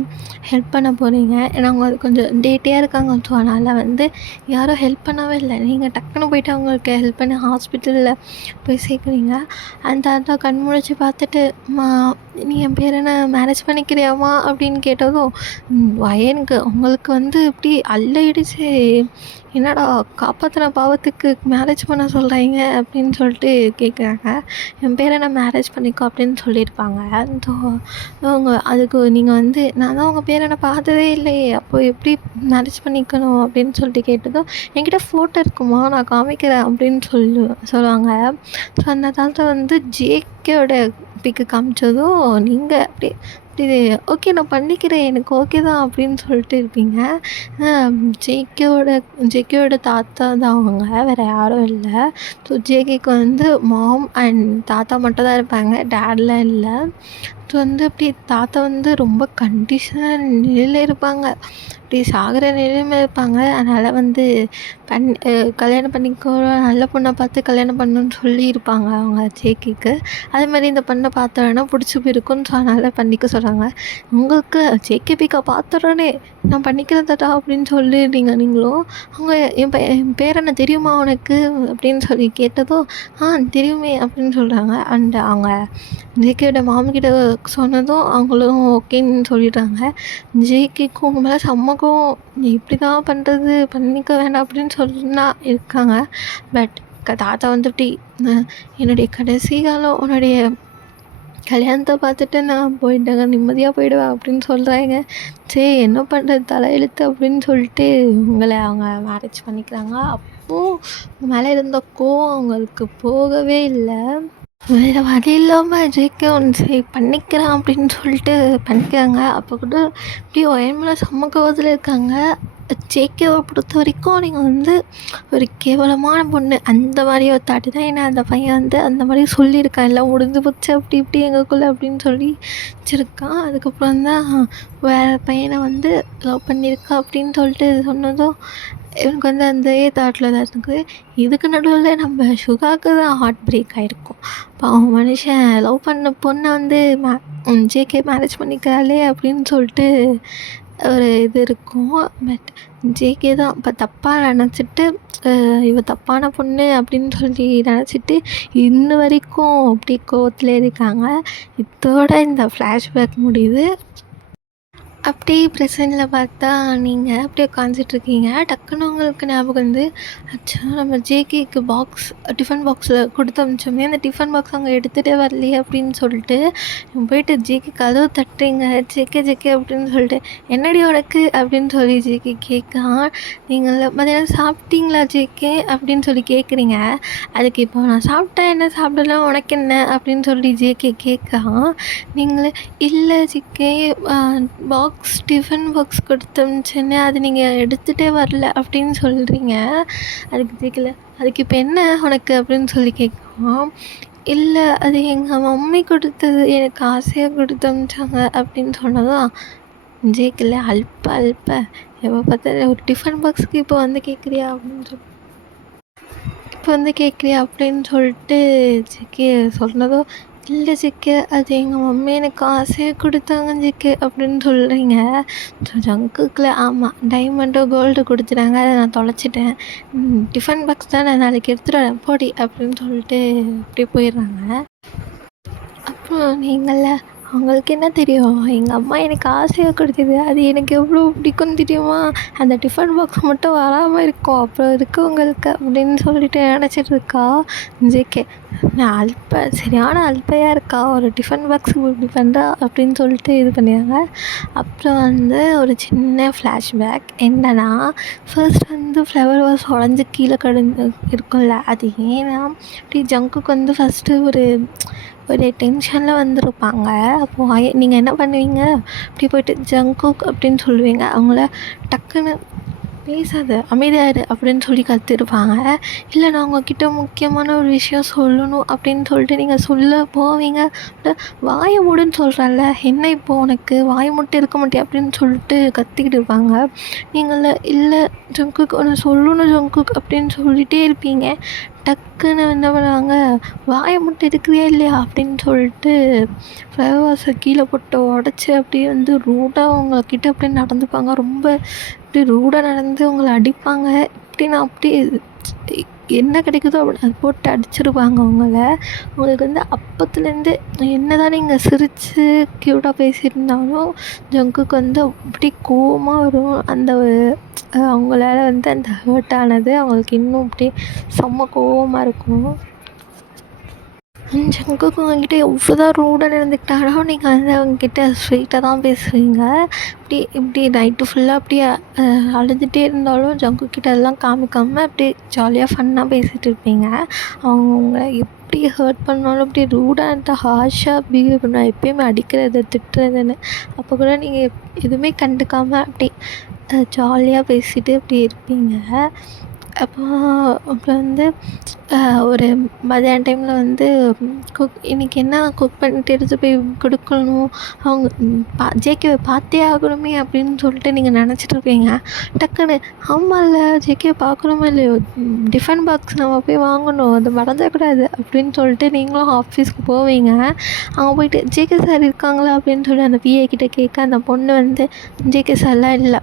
ஹெல்ப் பண்ண போகிறீங்க. ஏன்னா அவங்க கொஞ்சம் டேட்டியாக இருக்காங்க. ஸோ அதனால் வந்து யாரும் ஹெல்ப் பண்ணவே இல்லை. நீங்கள் டக்குன்னு போயிட்டு அவங்களுக்கு ஹெல்ப் பண்ணி ஹாஸ்பிட்டலில் போய் சேர்க்குறீங்க. அந்த தாத்தா கண் முழிச்சு பார்த்துட்டு, "அம்மா, நீ என் பேரனை மேரேஜ் பண்ணிக்கிறியாம்மா?" அப்படின்னு கேட்டதும் வயனுக்கு அவங்களுக்கு வந்து இப்படி அல்லடிச்சு, "என்னடா காப்பாற்றின பாவத்துக்கு மேரேஜ் பண்ண சொல்கிறாங்க?" அப்படின்னு சொல்லிட்டு கேட்குறாங்க. "என் பேரனை மேரேஜ் பண்ணிக்கோ" அப்படின்னு சொல்லியிருப்பாங்க. ஸோ அவங்க அதுக்கு நீங்கள் வந்து, "நான் தான் உங்கள் பேரனை பார்த்ததே இல்லையே, அப்போ எப்படி மேரேஜ் பண்ணிக்கணும்?" அப்படின்னு சொல்லிட்டு கேட்டதும், "என்கிட்ட ஃபோட்டோ இருக்குமா, நான் காமிக்கிறேன்" அப்படின்னு சொல்லுவாங்க. ஸோ அந்த தாத்தா வந்து ஜேகேயோட பிக்கு காமிச்சதும் நீங்கள் அப்படியே இது ஓகே நான் பண்ணிக்கிறேன், எனக்கு ஓகே தான் அப்படின்னு சொல்லிட்டு இருப்பீங்க. ஜேகேயோட தாத்தா தான் அவங்க, வேறு யாரும் இல்லை. ஸோ ஜேகேக்கு வந்து மாம் அண்ட் தாத்தா மட்டும் தான் இருப்பாங்க, டேட்லாம் இல்லை. ஸோ வந்து அப்படி தாத்தா வந்து ரொம்ப கண்டிஷனாக நிலையில் இருப்பாங்க. அப்படி சாகிற நிலைமையில் இருப்பாங்க. அதனால் வந்து கல்யாணம் பண்ணிக்கோ, நல்ல பொண்ணை பார்த்து கல்யாணம் பண்ணணுன்னு சொல்லியிருப்பாங்க அவங்க ஜேகேக்கு. அதே மாதிரி இந்த பொண்ணை பார்த்தோன்னா பிடிச்சி போயிருக்குன்னு. ஸோ அதனால் பண்ணிக்க சொல்கிறாங்க. உங்களுக்கு ஜேகே பிக்கா பார்த்தோன்னே நான் பண்ணிக்கிறேன் தாத்தா அப்படின்னு சொல்லிடுறீங்க நீங்களும். அவங்க என் பேர் என்ன தெரியுமா உனக்கு அப்படின்னு சொல்லி கேட்டதும், தெரியுமே அப்படின்னு சொல்கிறாங்க. அண்ட் அவங்க ஜேகேயோட மாமிக்கிட்ட சொன்னதும் அவங்களும் ஓகேன்னு சொல்லிடுறாங்க. ஜேகேக்கும் உங்க மேலே செம்மக்கும், நீ இப்படி தான் பண்ணுறது, பண்ணிக்க வேணாம் அப்படின்னு சொன்னா இருக்காங்க. பட் தாத்தா வந்து இப்படி, என்னுடைய கடைசி காலம் உன்னுடைய கல்யாணத்தை பார்த்துட்டு நான் போயிட்டேங்க, நிம்மதியாக போயிடுவேன் அப்படின்னு சொல்கிறாங்க. சரி என்ன பண்ணுறது, தலையெழுத்து அப்படின்னு சொல்லிட்டு உங்களை அவங்க மேரேஜ் பண்ணிக்கிறாங்க. அப்போது உங்கள் மேலே இருந்த கோவம் அவங்களுக்கு போகவே இல்லை. வேறு வழி இல்லாமல் ஜேகே ஒன்று சரி பண்ணிக்கிறேன் அப்படின்னு சொல்லிட்டு பண்ணிக்கிறாங்க. அப்போ கூட இப்படி ஒயன்மேலே செம்ம கோவத்தில் இருக்காங்க. ஜேகேவை பொறுத்த வரைக்கும் நீங்கள் வந்து ஒரு கேவலமான பொண்ணு அந்த மாதிரி ஒரு தாட்டி தான். ஏன்னா அந்த பையன் வந்து அந்த மாதிரி சொல்லியிருக்கான், எல்லாம் முடிஞ்சு போச்சு அப்படி இப்படி எங்களுக்குள்ளே அப்படின்னு சொல்லி வச்சுருக்கான். அதுக்கப்புறம் தான் வேறு பையனை வந்து லவ் பண்ணியிருக்கா அப்படின்னு சொல்லிட்டு சொன்னதும் எனக்கு வந்து அந்த தாட்டில் தான் இருக்குது. இதுக்கு நடுவில் நம்ம சுகாவுக்கு தான் ஹார்ட் பிரேக் ஆகிருக்கும். அவன் மனுஷன் லவ் பண்ண பொண்ணை வந்து ஜேகே மேரேஜ் பண்ணிக்கிறாளே அப்படின்னு சொல்லிட்டு ஒரு இது இருக்கும். பட் ஜேகே தான் இப்போ தப்பாக நினச்சிட்டு, இவ தப்பான பொண்ணு அப்படின்னு சொல்லி நினச்சிட்டு இன்ன வரைக்கும் அப்படி கோவத்தில் இருக்காங்க. இதோட இந்த ஃப்ளாஷ்பேக் முடியுது. அப்படியே ப்ரெசென்ட்டில் பார்த்தா நீங்கள் அப்படியே உட்காந்துட்ருக்கீங்க. டக்குன்னு உங்களுக்கு ஞாபகம் வந்து, அச்சா நம்ம ஜேகேக்கு டிஃபன் பாக்ஸில் கொடுத்து அனுப்பிச்சோமே, அந்த டிஃபன் பாக்ஸ் அவங்க எடுத்துகிட்டே வரலையே அப்படின்னு சொல்லிட்டு போயிட்டு ஜேகே கதவு தட்டுறீங்க. ஜேகே அப்படின்னு சொல்லிட்டு, "என்னடி உனக்கு?" அப்படின்னு சொல்லி ஜேகே கேட்கான். "நீங்கள் மதியானம் சாப்பிட்டீங்களா ஜேகே?" அப்படின்னு சொல்லி கேட்குறீங்க. அதுக்கு இப்போ நான் சாப்பிட்டேன், என்ன சாப்பிடலாம், உனக்கு என்ன அப்படின்னு சொல்லி ஜேகே கேட்கான். நீங்களே, "இல்லை ஜேகே, டிஃபன் பாக்ஸ் கொடுத்து அனுப்பிச்சேன்னு அது நீங்கள் எடுத்துகிட்டே வரல" அப்படின்னு சொல்கிறீங்க. அதுக்கு ஜேகேல, "அதுக்கு இப்போ என்ன உனக்கு?" அப்படின்னு சொல்லி கேட்குவோம். "இல்லை, அது எங்கள் மம்மி கொடுத்தது, எனக்கு ஆசையாக கொடுத்து அனுப்பிச்சாங்க" அப்படின்னு சொன்னதும் ஜேகேல, அல்ப எப்போ பார்த்தா ஒரு டிஃபன் பாக்ஸுக்கு இப்போ வந்து கேட்குறியா அப்படின்னு சொல்லிட்டு ஜேகே சொன்னதும், "இல்லை ஜேகே, அது எங்கள் மம்மி எனக்கு ஆசையாக கொடுத்தாங்க ஜேகே" அப்படின்னு சொல்கிறீங்க. ஜங்குக்கில் ஆமாம் டைமண்டோ கோல்டு கொடுத்துட்டாங்க, அதை நான் தொலைச்சிட்டேன். டிஃபன் பாக்ஸ் தான் நான் நாளைக்கு எடுத்துகிட்டு வரேன் போடி அப்படின்னு சொல்லிட்டு அப்படியே போயிடுறாங்க. அப்புறம் நீங்கள, அவங்களுக்கு என்ன தெரியும், எங்கள் அம்மா எனக்கு ஆசையாக கொடுத்தது அது எனக்கு எவ்வளோ பிடிக்கும்னு தெரியுமா, அந்த டிஃபன் பாக்ஸ் மட்டும் வராமல் இருக்கும் அப்புறம் இருக்கவங்களுக்கு அப்படின்னு சொல்லிட்டு நினச்சிட்டு இருக்கா ஜேகே. நான் சரியான அல்பையாக இருக்கா, ஒரு டிஃபன் பாக்ஸ் இப்படி பண்ணுறா அப்படின்னு சொல்லிட்டு இது பண்ணிடுறாங்க. அப்புறம் வந்து ஒரு சின்ன ஃப்ளாஷ்பேக் என்னன்னா, ஃபர்ஸ்ட் வந்து ஃப்ளவர் வாஸ் உடஞ்சி கீழே கிடந்து இருக்கும்ல, அது ஏன்னா அப்படி ஜங்குக்கு வந்து ஃபஸ்ட்டு ஒரு டென்ஷனில் வந்திருப்பாங்க. அப்போது நீங்கள் என்ன பண்ணுவீங்க, அப்படி போய்ட்டு ஜங்குக் அப்படின்னு சொல்லுவீங்க. அவங்கள டக்குன்னு பேசாத அமைதியாக இரு அப்படின்னு சொல்லி கத்திருப்பாங்க. இல்லை நான் உங்ககிட்ட முக்கியமான ஒரு விஷயம் சொல்லணும் அப்படின்னு சொல்லிட்டு நீங்கள் சொல்ல போவீங்க. வாயை மூடுன்னு சொல்கிறேன்ல, என்ன இப்போ உனக்கு வாயை மூட்டு இருக்க மாட்டியா அப்படின்னு சொல்லிட்டு கத்திக்கிட்டு இருப்பாங்க. நீங்கள் இல்லை ஜங்குக் ஒன்று சொல்லணும் ஜங்குக் அப்படின்னு சொல்லிகிட்டே இருப்பீங்க. டக்குன்னு என்ன பண்ணுவாங்க, வாயை மட்டும் இருக்கிறியா இல்லையா அப்படின்னு சொல்லிட்டு ஃப்ளவர்ஸை கீழே போட்டு உடச்சி அப்படியே வந்து ரூடாக அவங்கக்கிட்ட அப்படியே நடந்துப்பாங்க. ரொம்ப இப்படி ரூடாக நடந்து அவங்கள அடிப்பாங்க. இப்படின்னா அப்படியே என்ன கிடைக்குதோ அப்படி அது போட்டு அடிச்சிருப்பாங்க அவங்கள. அவங்களுக்கு வந்து அப்போத்துலேருந்து என்ன தான் நீங்கள் சிரித்து க்யூட்டாக பேசியிருந்தாலும் ஜங்குக்கு வந்து அப்படி கோவமாக வரும். அந்த அவங்களால வந்து அந்த ஹர்ட் ஆனது அவங்களுக்கு இன்னும் அப்படியே செம்ம கோவமாக இருக்கும். ஜங்குக்கு உங்ககிட்ட எவ்வளோ தான் ரூடாக நடந்துக்கிட்டாலும் நீங்கள் வந்து அவங்கக்கிட்ட ஸ்வீட்டாக தான் பேசுவீங்க. இப்படி நைட்டு ஃபுல்லாக அப்படியே அழுதுகிட்டே இருந்தாலும் ஜங்குக்கிட்ட எல்லாம் காமிக்காமல் அப்படியே ஜாலியாக ஃபன்னாக பேசிகிட்டு இருப்பீங்க. அவங்க எப்படி ஹர்ட் பண்ணாலும் அப்படியே ரூடாக ஹார்ஷாக பிஹேவ் பண்ணுவாங்க. எப்பயுமே அடிக்கிறது திட்டுறதுன்னு. அப்போ கூட நீங்கள் எதுவுமே கண்டுக்காமல் அப்படி ஜாலியாக பேசிகிட்டு இப்படி இருப்பீங்க. அப்புறம் வந்து ஒரு மதியான டைமில் வந்து இன்றைக்கி என்ன குக் பண்ணிட்டு எடுத்து போய் கொடுக்கணும், அவங்க ஜேகேவை பார்த்தே ஆகணுமே அப்படின்னு சொல்லிட்டு நீங்கள் நினச்சிட்டு இருப்பீங்க. டக்குன்னு ஆமாம்ல ஜேகேவை பார்க்கணுமா இல்லையோ, டிஃபன் பாக்ஸ் நம்ம போய் வாங்கணும், அது மறந்துடக்கூடாது அப்படின்னு சொல்லிட்டு நீங்களும் ஆஃபீஸ்க்கு போவீங்க. அங்கே போயிட்டு ஜேகே சார் இருக்காங்களா அப்படின்னு சொல்லி அந்த பிஏ கிட்டே கேட்க அந்த பொண்ணு வந்து ஜேகே சார்லாம் இல்லை,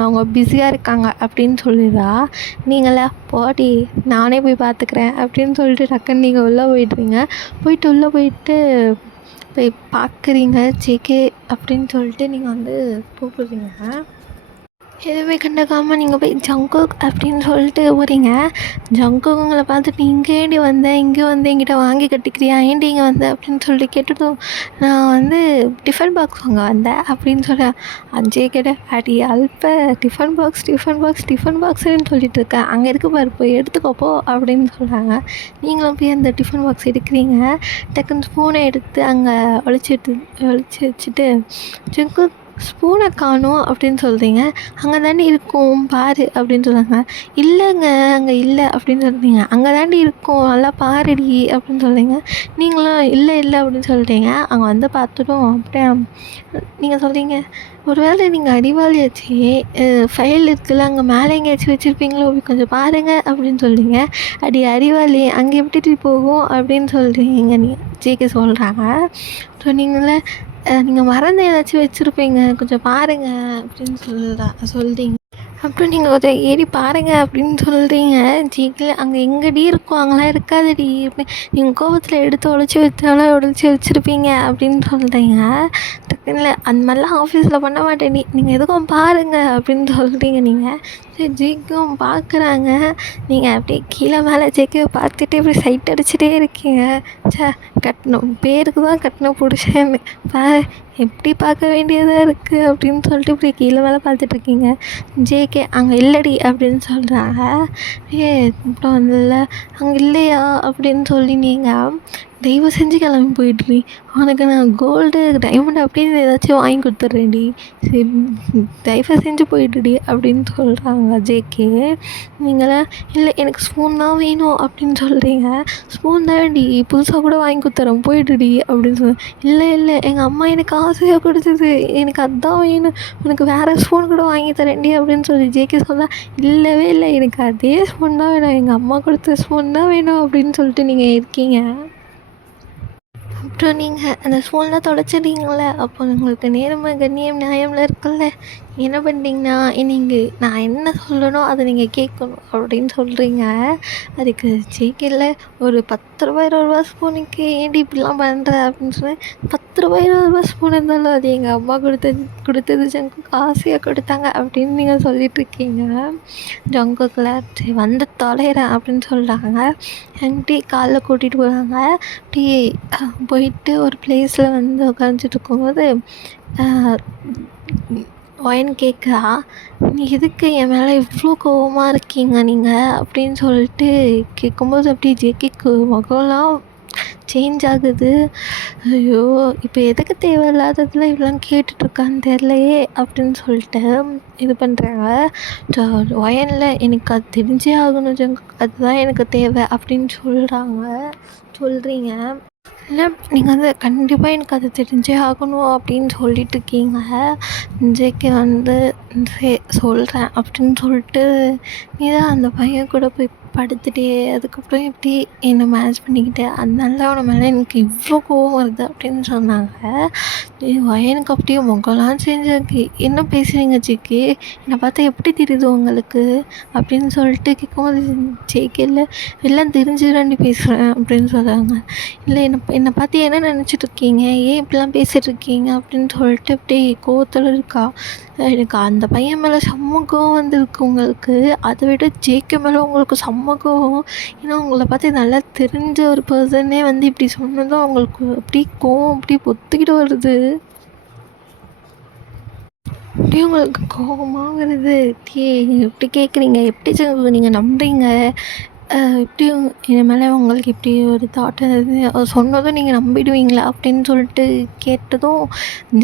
அவங்க பிஸியாக இருக்காங்க அப்படின்னு சொல்லிடுறா. நீங்களா போடி நானே போய் பார்த்துக்கிறேன் அப்படின்னு சொல்லிட்டு டக்குன்னு நீங்கள் உள்ளே போய்ட்றீங்க. உள்ளே போய் பார்க்குறீங்க ஜேகே அப்படின்னு சொல்லிட்டு நீங்கள் வந்து கூப்பிடுறீங்க. எதுவுமே கண்டுக்காமல் நீங்கள் போய் ஜங்குக் அப்படின்னு சொல்லிட்டு போகிறீங்க. ஜங்குக் உங்களை பார்த்துட்டு இங்கேடி வந்தேன், இங்கே வந்து என்கிட்ட வாங்கி கட்டிக்கிறியா, ஏன்டி இங்கே வந்தேன் அப்படின்னு சொல்லிட்டு கேட்டுட்டோம். நான் வந்து டிஃபன் பாக்ஸ் வாங்க வந்தேன் அப்படின்னு சொல்கிறேன். அஞ்சே கேட்ட அடி அல்ப டிஃபன் பாக்ஸ்ன்னு சொல்லிட்டு இருக்கேன், அங்கே இருக்க பாரு போய் எடுத்துக்கோப்போ அப்படின்னு சொல்கிறாங்க. நீங்களும் போய் அந்த டிஃபன் பாக்ஸ் எடுக்கிறீங்க. டக்குன்னு ஸ்பூனை எடுத்து அங்கே ஒழிச்சு வச்சுட்டு ஜங்குக் ஸ்பூனை காணோம் அப்படின்னு சொல்கிறீங்க. அங்கே தாண்டி இருக்கும் பாரு அப்படின்னு சொல்கிறாங்க. இல்லைங்க அங்கே இல்லை அப்படின்னு சொல்கிறீங்க. அங்கே தாண்டி இருக்கும் நல்லா பாருடி அப்படின்னு சொல்கிறீங்க. நீங்களும் இல்லை அப்படின்னு சொல்கிறீங்க. அங்கே வந்து பார்த்துட்டோம். அப்படியே நீங்கள் சொல்கிறீங்க, ஒரு வேளை நீங்கள் அறிவாளியாச்சு, ஃபைல் இருக்குல்ல அங்கே மேலே எங்கேயாச்சும் வச்சுருப்பீங்களோ கொஞ்சம் பாருங்கள் அப்படின்னு சொல்கிறீங்க. அடி அறிவாளி அங்கே எப்படி போகும் அப்படின்னு சொல்கிறீங்க. ஜேகே சொல்கிறாங்க. ஸோ நீங்கள் மறந்து ஏதாச்சும் வச்சுருப்பீங்க, கொஞ்சம் பாருங்கள் அப்படின்னு சொல்கிறீங்க. அப்புறம் நீங்கள் கொஞ்சம் ஏறி பாருங்கள் அப்படின்னு சொல்கிறீங்க. ஜேகே அங்கே எங்கடி இருக்கும், அங்கெல்லாம் இருக்காதுடி, நீங்கள் கோபத்தில் எடுத்து ஒழிச்சு வச்சுருப்பீங்க அப்படின்னு சொல்கிறீங்க. டக்குன்னு அந்த மாதிரிலாம் ஆஃபீஸில் பண்ண மாட்டேன், நீங்கள் எதுக்கும் பாருங்கள் அப்படின்னு சொல்கிறீங்க. நீங்கள் சரி ஜேகேவும் பார்க்குறாங்க. நீங்கள் அப்படியே கீழே மேலே ஜேகேவை பார்த்துட்டு இப்படி சைட் அடிச்சுட்டே இருக்கீங்க. கட்டணும் பேருக்கு தான் கட்டணும் புருஷன்னு எப்படி பார்க்க வேண்டியதாக இருக்குது அப்படின்னு சொல்லிட்டு இப்படி கீழே மேலே பார்த்துட்ருக்கீங்க. ஜேகே அங்கே இல்லடி அப்படின்னு சொல்கிறாங்க. அப்புறம் வந்ததில்ல அங்கே இல்லையா அப்படின்னு சொல்லி நீங்கள் தயவு செஞ்சு கிளம்பி போய்ட்றி, உனக்கு நான் கோல்டு டைமண்ட் அப்படின்னு ஏதாச்சும் வாங்கி கொடுத்துட்றேன்டி, சரி தயவு செஞ்சு போய்ட்டுடி அப்படின்னு சொல்கிறாங்க ஜேகே. நீங்களாம் இல்லை எனக்கு ஸ்பூன் தான் வேணும் அப்படின்னு சொல்கிறீங்க. ஸ்பூன் தான்டி புதுசாக கூட வாங்கி கொடுத்துறேன் போய்ட்டுடி அப்படின்னு இல்லை எங்கள் அம்மா எனக்கு ஆசையாக கொடுத்தது, எனக்கு அதுதான் வேணும், உனக்கு வேறு ஸ்பூன் கூட வாங்கி தரேன்டி அப்படின்னு சொல்லி ஜேகே சொல்ல, இல்லவே இல்லை எனக்கு அதே ஸ்பூன் தான் வேணும், எங்கள் அம்மா கொடுத்த ஸ்பூன் தான் வேணும் அப்படின்னு சொல்லிட்டு நீங்கள் இருக்கீங்க. அப்புறம் நீங்கள் அந்த ஸ்பூன்லாம் தொலைச்சிடுறீங்கள, அப்போ உங்களுக்கு நேர்மை கண்ணியம் நியாயம்லாம் இருக்குல்ல, என்ன பண்ணிட்டீங்கன்னா, நீங்கள் நான் என்ன சொல்லணும் அதை நீங்கள் கேட்கணும் அப்படின்னு சொல்கிறீங்க. அதுக்கு ஜேகேல ஒரு ரூ. 10 ரூ. 20 ஸ்பூனுக்கு ஏன்டி இப்படிலாம் பண்ணுற அப்படின்னு சொன்னேன். ரூ. 10 ரூ. 20 ஸ்பூன் இருந்தாலும் அது எங்கள் அம்மா கொடுத்தது ஜங்குக்கு ஆசையாக கொடுத்தாங்க அப்படின்னு நீங்கள் சொல்லிகிட்ருக்கீங்க. ஜங்குக்கில் சரி வந்து தொலைகிறேன் அப்படின்னு சொல்கிறாங்க. என்கிட்ட காலைல கூட்டிகிட்டு போகிறாங்க. அப்படி போயிட்டு ஒரு பிளேஸில் வந்து உட்காந்துட்டு இருக்கும்போது ஒயன் கேட்குறா, நீ எதுக்கு என் மேலே இவ்வளோ கோவமாக இருக்கீங்க நீங்கள் அப்படின்னு சொல்லிட்டு கேட்கும்போது அப்படியே ஜேகேக்கு முகம்லாம் சேஞ்ச் ஆகுது. ஐயோ இப்போ எதுக்கு தேவையில்லாததில் இப்படிலாம் கேட்டுட்ருக்கான்னு தெரிலையே அப்படின்னு சொல்லிட்டு இது பண்ணுறாங்க. ஒயனில் எனக்கு அது தெரிஞ்சே ஆகணும் ஜங்கு, அதுதான் எனக்கு தேவை அப்படின்னு சொல்கிறீங்க. இல்லை நீங்கள் வந்து கண்டிப்பாக எனக்கு அது தெரிஞ்சே ஆகணும் அப்படின்னு சொல்லிட்டுருக்கீங்க. ஜேகே வந்து சொல்கிறேன் அப்படின்னு சொல்லிட்டு நீ தான் அந்த பையன் கூட போய் படுத்துட்டே அதுக்கப்புறம் எப்படி என்னை மேனேஜ் பண்ணிக்கிட்டு அதனால அவனை மேலே எனக்கு இவ்வளோ கோவம் வருது அப்படின்னு சொன்னாங்க. எனக்கு அப்படியே முகம்லாம் சேஞ்ச் ஆகி, என்ன பேசுகிறீங்க ஜேகே, என்னை பார்த்தா எப்படி தெரியுது உங்களுக்கு அப்படின்னு சொல்லிட்டு கேட்கும்போது ஜேகே எல்லாம் தெரிஞ்சுதாண்டி பேசுகிறேன் அப்படின்னு சொல்கிறாங்க. இல்லை என்னை பார்த்து என்ன நினச்சிட்ருக்கீங்க, ஏன் இப்படிலாம் பேசிகிட்ருக்கீங்க அப்படின்னு சொல்லிட்டு அப்படியே கோவத்தில் இருக்கா. எனக்கு அந்த பையன் மேலே செம்ம கோவம் வந்திருக்கு உங்களுக்கு, அதை விட ஜேகே மேலே உங்களுக்கு செம்ம கோவம். ஏன்னா உங்களை பார்த்து நல்லா தெரிஞ்ச ஒரு பர்சனே வந்து இப்படி சொன்னதும் அவங்களுக்கு அப்படி கோவம் அப்படி பொத்துக்கிட்டு வருது. அப்படியே உங்களுக்கு கோபமாக வருது. எப்படி கேட்குறீங்க, எப்படி நீங்கள் நம்புறீங்க, எப்படி என் மேலே உங்களுக்கு இப்படி ஒரு தாட் இருந்தது, அவர் சொன்னதும் நீங்கள் நம்பிடுவீங்களா அப்படின்னு சொல்லிட்டு கேட்டதும்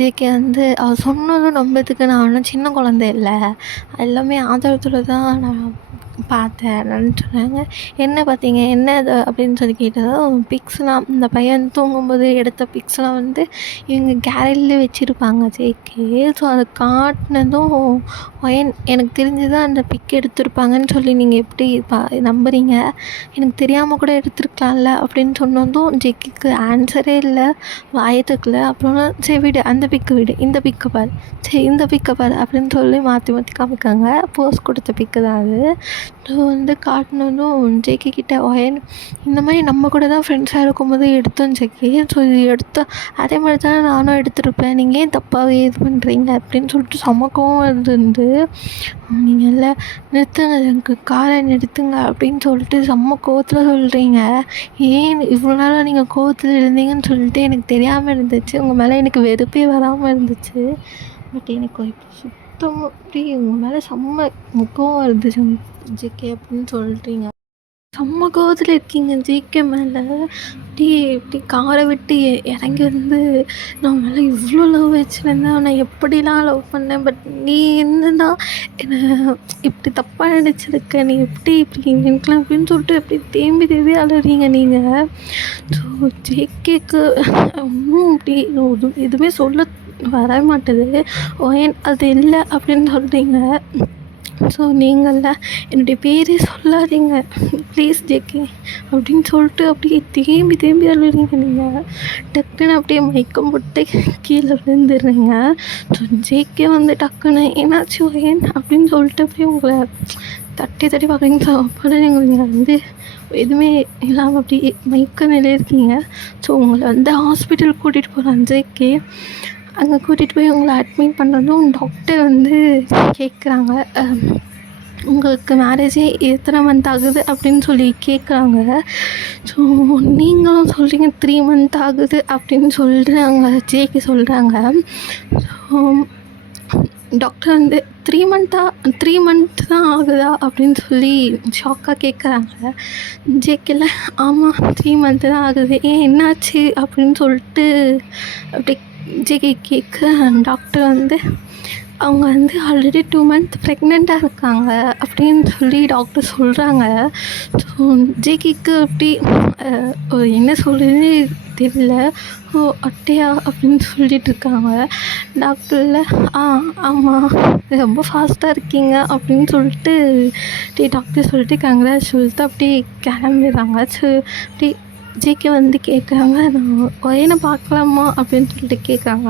ஜேகே வந்து அவர் சொன்னதும் நம்புறதுக்கு நான் ஒன்றும் சின்ன குழந்தை இல்லை, எல்லாமே ஆதாரத்தில் தான் நான் பார்த்தேன் சொன்னாங்க. என்ன பார்த்தீங்க, என்ன இது அப்படின்னு சொல்லி கேட்டதும் பிக்ஸ்லாம் இந்த பையன் தூங்கும்போது எடுத்த பிக்ஸ்லாம் வந்து இவங்க கேலரியில் வச்சுருப்பாங்க ஜேகே. ஸோ அதை காட்டினதும் எனக்கு தெரிஞ்சு அந்த பிக் எடுத்திருப்பாங்கன்னு சொல்லி நீங்கள் எப்படி நம்புறீங்க, எனக்கு தெரியாமல் கூட எடுத்துருக்கலாம்ல அப்படின்னு சொன்னதும் ஜேகேக்கு ஆன்சரே இல்லை, வாயத்துக்குள்ள. அப்புறம் சரி விடு, அந்த பிக்கு விடு, இந்த பிக்கை பாரு, சரி இந்த பிக்கை பாரு அப்படின்னு சொல்லி மாற்றி மாற்றி காமிக்காங்க. போஸ்ட் கொடுத்த பிக்கு தான் அது. ஸோ வந்து காட்டினதும் ஜேகே கிட்ட ஒயன் இந்த மாதிரி நம்ம கூட தான் ஃப்ரெண்ட்ஸாக இருக்கும்போது எடுத்தோம் ஜேகே, ஸோ இது எடுத்தோம் அதே மாதிரி தானே நானும் எடுத்துருப்பேன், நீங்கள் ஏன் தப்பாகவே இது பண்ணுறீங்க அப்படின்னு சொல்லிட்டு சமக்கவும் இருந்து நீங்கள் இல்லை நிறுத்துங்க எனக்கு காரை நிறுத்துங்க அப்படின்னு சொல்லிட்டு செம்ம கோவத்தில் சொல்கிறீங்க. ஏன் இவ்வளோ நாளாக நீங்கள் கோவத்தில் இருந்தீங்கன்னு சொல்லிட்டு எனக்கு தெரியாமல் இருந்துச்சு, உங்கள் மேலே எனக்கு வெறுப்பே வராமல் இருந்துச்சு. பட் எனக்கு இப்போ சுத்தமாக அப்படி உங்கள் மேலே செம்ம கோவம் வருது ஜேகே அப்படின்னு சொல்கிறீங்க. செம்ம கோவத்தில் இருக்கீங்க ஜேகே மேலே. இப்படி காரை விட்டு இறங்கி வந்து நான் மேலே இவ்வளோ லவ் வச்சுருந்தேன், நான் எப்படிலாம் லவ் பண்ணேன், பட் நீ என்னன்னா என்னை இப்படி தப்பாக நினச்சிருக்க, நீ இப்படி நினைக்கலாம் அப்படின்னு சொல்லிட்டு அப்படி தேம்பி அழுறீங்க நீங்கள். ஸோ ஜேகேக்கு ஒன்றும் அப்படி எதுவுமே சொல்ல வர மாட்டுது. ஏன் அது இல்லை அப்படின்னு சொல்கிறீங்க. ஸோ நீங்கள்ல என்னுடைய பேரே சொல்லாதீங்க ப்ளீஸ் ஜேகே அப்படின்னு சொல்லிட்டு அப்படியே தேம்பி அழுறீங்க நீங்கள். டக்குன்னு அப்படியே மயக்கம் போட்டு கீழே விழுந்துடுறீங்க. ஸோ ஜேகே வந்து டக்குன்னு என்னாச்சு ஏன் அப்படின்னு சொல்லிட்டு அப்படியே உங்களை தட்டி பார்க்குறீங்க. ஸோ அப்போ நீங்கள் வந்து எதுவுமே இல்லாமல் அப்படி மயக்க நிலையில் இருக்கீங்க. ஸோ உங்களை வந்து ஹாஸ்பிட்டல் கூட்டிகிட்டு போகிறான் ஜேகே. அங்கே கூட்டிகிட்டு போய் உங்களை அட்மிட் பண்ணுறதும் டாக்டர் வந்து கேட்குறாங்க, உங்களுக்கு மேரேஜே எத்தனை மந்த் ஆகுது அப்படின்னு சொல்லி கேட்குறாங்க. ஸோ நீங்களும் சொல்கிறீங்க 3 மந்த் ஆகுது அப்படின்னு சொல்லிட்டு அவங்க ஜேகே சொல்கிறாங்க. ஸோ டாக்டர் வந்து 3 மந்த் தான் ஆகுதா அப்படின்னு சொல்லி ஷாக்காக கேட்குறாங்க. ஜேகேல ஆமாம் 3 மந்த்து தான் ஆகுது, ஏன் என்னாச்சு அப்படின்னு சொல்லிட்டு அப்படி ஜேகே கேட்க டாக்டர் வந்து அவங்க வந்து ஆல்ரெடி 2 மந்த் ப்ரெக்னெண்ட்டாக இருக்காங்க அப்படின்னு சொல்லி டாக்டர் சொல்கிறாங்க. ஸோ ஜேகேக்கு அப்படி என்ன சொல்கிறதுன்னு தெரியல. ஓ அட்டையா அப்படின்னு சொல்லிகிட்ருக்காங்க. டாக்டரில் ஆமாம் ரொம்ப ஃபாஸ்ட்டாக இருக்கீங்க அப்படின்னு சொல்லிட்டு டாக்டர் சொல்லிட்டு கங்க்ராட்ஸ் சொல்லிட்டு அப்படியே கிளம்பிடுறாங்க. ஸோ அப்படி ஜேகே வந்து கேட்குறாங்க, நான் ஒயனை பார்க்கலாமா அப்படின்னு சொல்லிட்டு கேட்குறாங்க.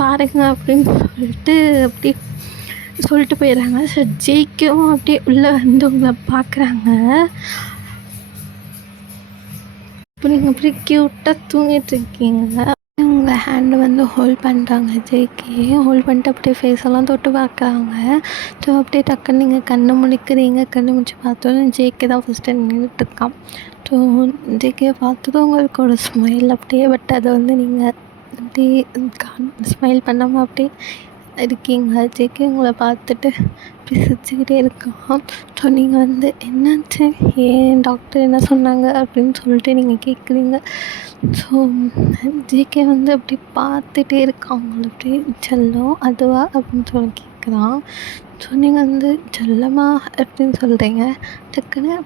பாருங்க அப்படின்னு சொல்லிட்டு அப்படி சொல்லிட்டு போயிடுறாங்க. ஸோ ஜேகேவும் அப்படியே உள்ளே வந்து உங்களை பார்க்குறாங்க. இப்போ நீங்கள் அப்படியே க்யூட்டாக தூங்கிட்டுருக்கீங்க. உங்கள் ஹேண்டை வந்து ஹோல்ட் பண்ணுறாங்க ஜேகே. ஹோல்ட் பண்ணிட்டு அப்படியே ஃபேஸெல்லாம் தொட்டு பார்க்குறாங்க. ஸோ அப்படியே டக்குன்னு நீங்கள் கண்ணை முழிக்கிறீங்க. கண்ணை முழிச்சு பார்த்தோன்னே ஜேகே தான் ஃபஸ்ட்டு நின்றுட்டுருக்கான். ஸோ ஜேகே பார்த்ததும் உங்களுக்கு ஒரு ஸ்மைல் அப்படியே, பட் அதை வந்து நீங்கள் அப்படியே ஸ்மைல் பண்ணாமல் அப்படியே இருக்கீங்க. ஜேகே உங்களை பார்த்துட்டு அப்படி சிரிச்சுக்கிட்டே இருக்கான். ஸோ நீங்கள் வந்து என்னாச்சு, ஏன் டாக்டர் என்ன சொன்னாங்க அப்படின்னு சொல்லிட்டு நீங்கள் கேட்குறீங்க. ஸோ ஜேகே வந்து அப்படி பார்த்துட்டே இருக்கான். அவங்கள அப்படியே செல்லம் அதுவா அப்படின்னு சொல்லி கேட்குறான். ஸோ நீங்கள் வந்து செல்லமா அப்படின்னு சொல்கிறீங்க. டக்குன்னு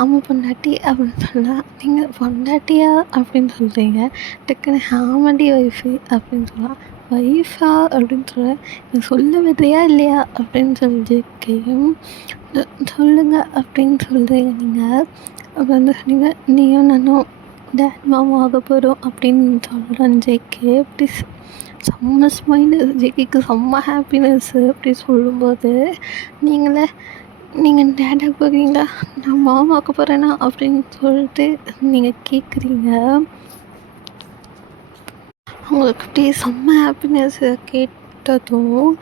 ஆமாம் பொண்டாட்டி அப்படின்னு சொன்னால் நீங்கள் பொண்டாட்டியா அப்படின்னு சொல்கிறீங்க. டக்குன்னு ஆமாண்டி ஒய்ஃபு அப்படின்னு சொல்லலாம். ஒய்ஃபா அப்படின்னு சொல்ல நீ சொல்ல விடுறியா இல்லையா அப்படின்னு சொல்லி கேட்கும். சொல்லுங்கள் அப்படின்னு சொல்கிறீங்க நீங்கள். அப்போ வந்து சொன்னீங்க நீயும் நானும் டேட் மாமா ஆக போகிறோம் அப்படின்னு சொல்கிறேன் ஜேகே. அப்படி செம்ம ஸ்மைலு ஜேகேக்கு, செம்ம ஹாப்பினஸ்ஸு. அப்படி சொல்லும்போது நீங்கள் டேடாக போகிறீங்களா, நான் மாமாக்க போகிறேன்னா அப்படின்னு சொல்லிட்டு நீங்கள் கேட்குறீங்க. அவங்களுக்கு அப்படியே செம்ம ஹாப்பினஸ்ஸு கேட்டதும்.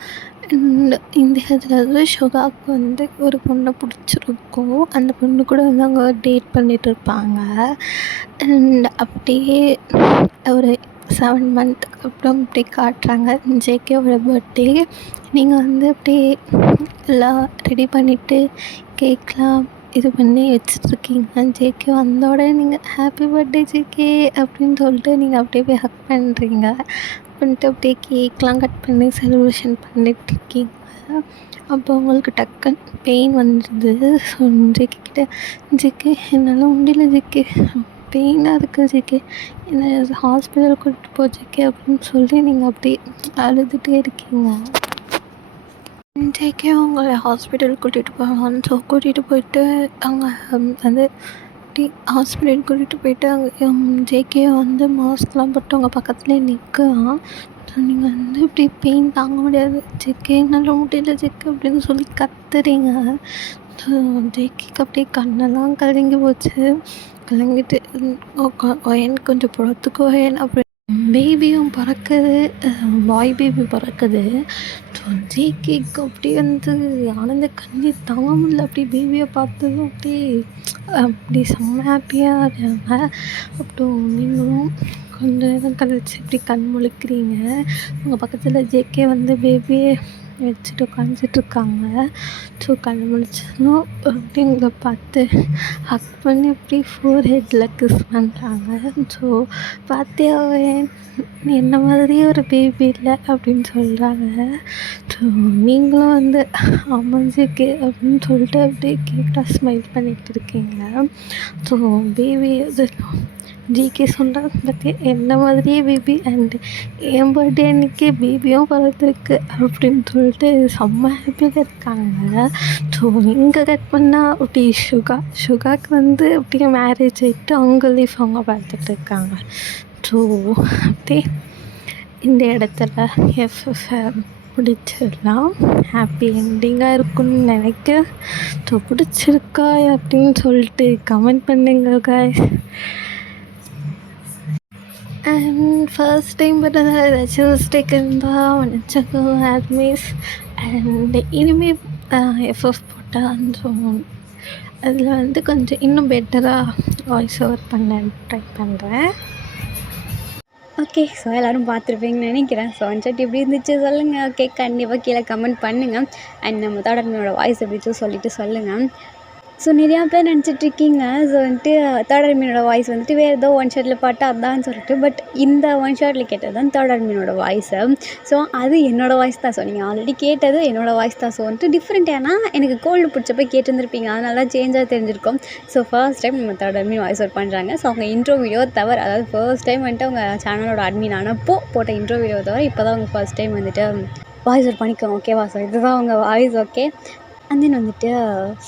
இந்த இதில் வந்து சுகாவுக்கு வந்து ஒரு பொண்ணை பிடிச்சிருக்கும். அந்த பொண்ணு கூட வந்து அவங்க டேட் பண்ணிகிட்டு இருப்பாங்க. அண்ட் அப்படியே ஒரு 7 மந்த்துக்கு அப்புறம் அப்படி காட்டுறாங்க ஜேகேவோட பர்த்டே. நீங்கள் வந்து அப்படியே எல்லாம் ரெடி பண்ணிவிட்டு கேக்லாம் இது பண்ணி வச்சிட்ருக்கீங்க. ஜேகே வந்தோடனே நீங்கள் ஹாப்பி பர்த்டே ஜேகே அப்படின்னு சொல்லிட்டு நீங்கள் அப்படியே போய் ஹக் பண்ணுறீங்க. பண்ணிட்டு அப்படியே கேக்லாம் கட் பண்ணி செலிப்ரேஷன் பண்ணிகிட்ருக்கீங்க. அப்போ உங்களுக்கு டக்குன்னு பெயின் வந்துடுது. ஸோ ஜேகே கிட்ட ஜேகே என்னால் முடியல ஜேகே, பெயினாக இருக்குது ஜேகே, என்னை ஹாஸ்பிட்டல் கூட்டிகிட்டு போ ஜேகே அப்படின்னு சொல்லி நீங்கள் அப்படியே அழுதுகிட்டே இருக்கீங்க. ஜேகே அவங்கள ஹாஸ்பிட்டல் கூட்டிகிட்டு போவாங்க. ஸோ கூட்டிகிட்டு போயிட்டு அவங்க வந்து அப்படி ஹாஸ்பிட்டல் கூட்டிகிட்டு போயிட்டு அங்கே ஜேகே வந்து மாஸ்க்லாம் போட்டு அவங்க பக்கத்துலேயே நிற்கிறான். ஸோ நீங்கள் வந்து இப்படி பெயின் தாங்க முடியாது ஜேகே, என்னால் முடியல ஜேகே அப்படின்னு சொல்லி கத்துறீங்க. ஸோ ஜேகேக்கு அப்படியே கண்ணெல்லாம் கலங்கி போச்சு. கலங்கிட்டு எனக்கு கொஞ்சம் பொறுத்துக்கோ அப்படி பேபியும் பிறக்குது, பாய் பேபி பிறக்குது. ஸோ ஜேகேக்கு அப்படியே வந்து ஆனந்த கண்ணீர் தாங்க முடியல. அப்படியே பேபியை பார்த்ததும் அப்படி செம்ம ஹாப்பியாக இருக்காங்க. அப்புறம் நீங்களும் கொஞ்சம் நேரம் கழிச்சு இப்படி கண் முழிக்கிறீங்க. உங்கள் பக்கத்தில் ஜேகே வந்து பேபியை வச்சுட்டு உட்காந்துட்ருக்காங்க. ஸோ கண் முழிச்சதும் அப்படி உங்களை பார்த்து ஹக் பண்ணி அப்படி ஃபோர்ஹெட்டில் கிஸ் பண்ணுறாங்க. ஸோ பார்த்தியா என்ன மாதிரியே ஒரு பேபி இல்லை அப்படின்னு சொல்கிறாங்க. ஸோ நீங்களும் வந்து ஆமாம் ஜேகே அப்படின்னு சொல்லிட்டு அப்படியே க்யூட்டாக ஸ்மைல் பண்ணிகிட்டு இருக்கீங்க. ஸோ பேபி அது ஜேகே சொல்கிறாங்க பற்றி என்ன மாதிரியே பேபி, அண்டு என் பர்த்டே அன்றைக்கி பேபியும் பிறந்திருக்கு அப்படின்னு சொல்லிட்டு செம்ம ஹாப்பியாக இருக்காங்க. ஸோ இங்கே கட் பண்ணால் அப்படி சுகாக்கு வந்து அப்படியே மேரேஜ் ஆகிட்டு அவங்க லைஃப் அவங்க பார்த்துட்டு இருக்காங்க. ஸோ அப்படியே இந்த இடத்துல எஃப்எஃப்ஐ பிடிச்சிடலாம். ஹாப்பி என்டிங்காக இருக்குன்னு நினைக்கிறேன். ஸோ பிடிச்சிருக்கா அப்படின்னு சொல்லிட்டு கமெண்ட் பண்ணுங்க guys. அண்ட் ஃபர்ஸ்ட் டைம் பார்த்தா ஏதாச்சும் மிஸ்டேக் இருந்தால் மன்னிச்சுக்கோ ஆட்மீஸ். அண்ட் இனிமேல் எஃப்எஃப் போட்டால் அதில் வந்து கொஞ்சம் இன்னும் பெட்டராக வாய்ஸ் ஓவர் பண்ண ட்ரை பண்ணுறேன். ஓகே, ஸோ எல்லோரும் பார்த்துருப்பீங்கன்னு நினைக்கிறேன். ஸோ வந்துட்டு எப்படி இருந்துச்சு சொல்லுங்கள். ஓகே, கண்டிப்பாக கீழே கமெண்ட் பண்ணுங்கள். அண்ட் நம்ம தொடர்ந்து வாய்ஸ் எப்படி சொல்லிவிட்டு சொல்லுங்கள். ஸோ நிறையா பேர் நினச்சிட்ருக்கீங்க ஸோ வந்துட்டு தேர்ட் அட்மினோட வாய்ஸ் வந்துட்டு வேறு ஏதோ ஒன் ஷாட்டில் பாட்டு அதான்னு சொல்லிட்டு, பட் இந்த ஒன் ஷாட்டில் கேட்டது தான் தேர்ட் அட்மினோட வாய்ஸு. ஸோ அது என்னோடய வாய்ஸ் தான். ஸோ நீங்கள் ஆல்ரெடி கேட்டது என்னோடய வாய்ஸ் தான். ஸோ வந்துட்டு டிஃப்ரெண்ட், ஏன்னா எனக்கு கோல்டு பிடிச்சப்போ கேட்டுருந்துருப்பீங்க, அதனால தான் சேஞ்சாக தெரிஞ்சிருக்கும். ஸோ ஃபர்ஸ்ட் டைம் நம்ம தேர்ட் அட்மின் வாய்ஸ் ஒர்க் பண்ணுறாங்க. ஸோ அவங்க இன்ட்ரோ வீடியோ தவிர, அதாவது ஃபர்ஸ்ட் டைம் வந்துட்டு அவங்க சேனலோட அட்மின் ஆனப்போ போட்ட இன்ட்ரோ வீடியோ தவிர இப்போ தான் அவங்க ஃபர்ஸ்ட் டைம் வந்துட்டு வாய்ஸ் ஒர்க் பண்ணிக்கோங்க. ஓகேவா? ஸோ இதுதான் அவங்க வாய்ஸ். ஓகே, அண்ட் தென் வந்துட்டு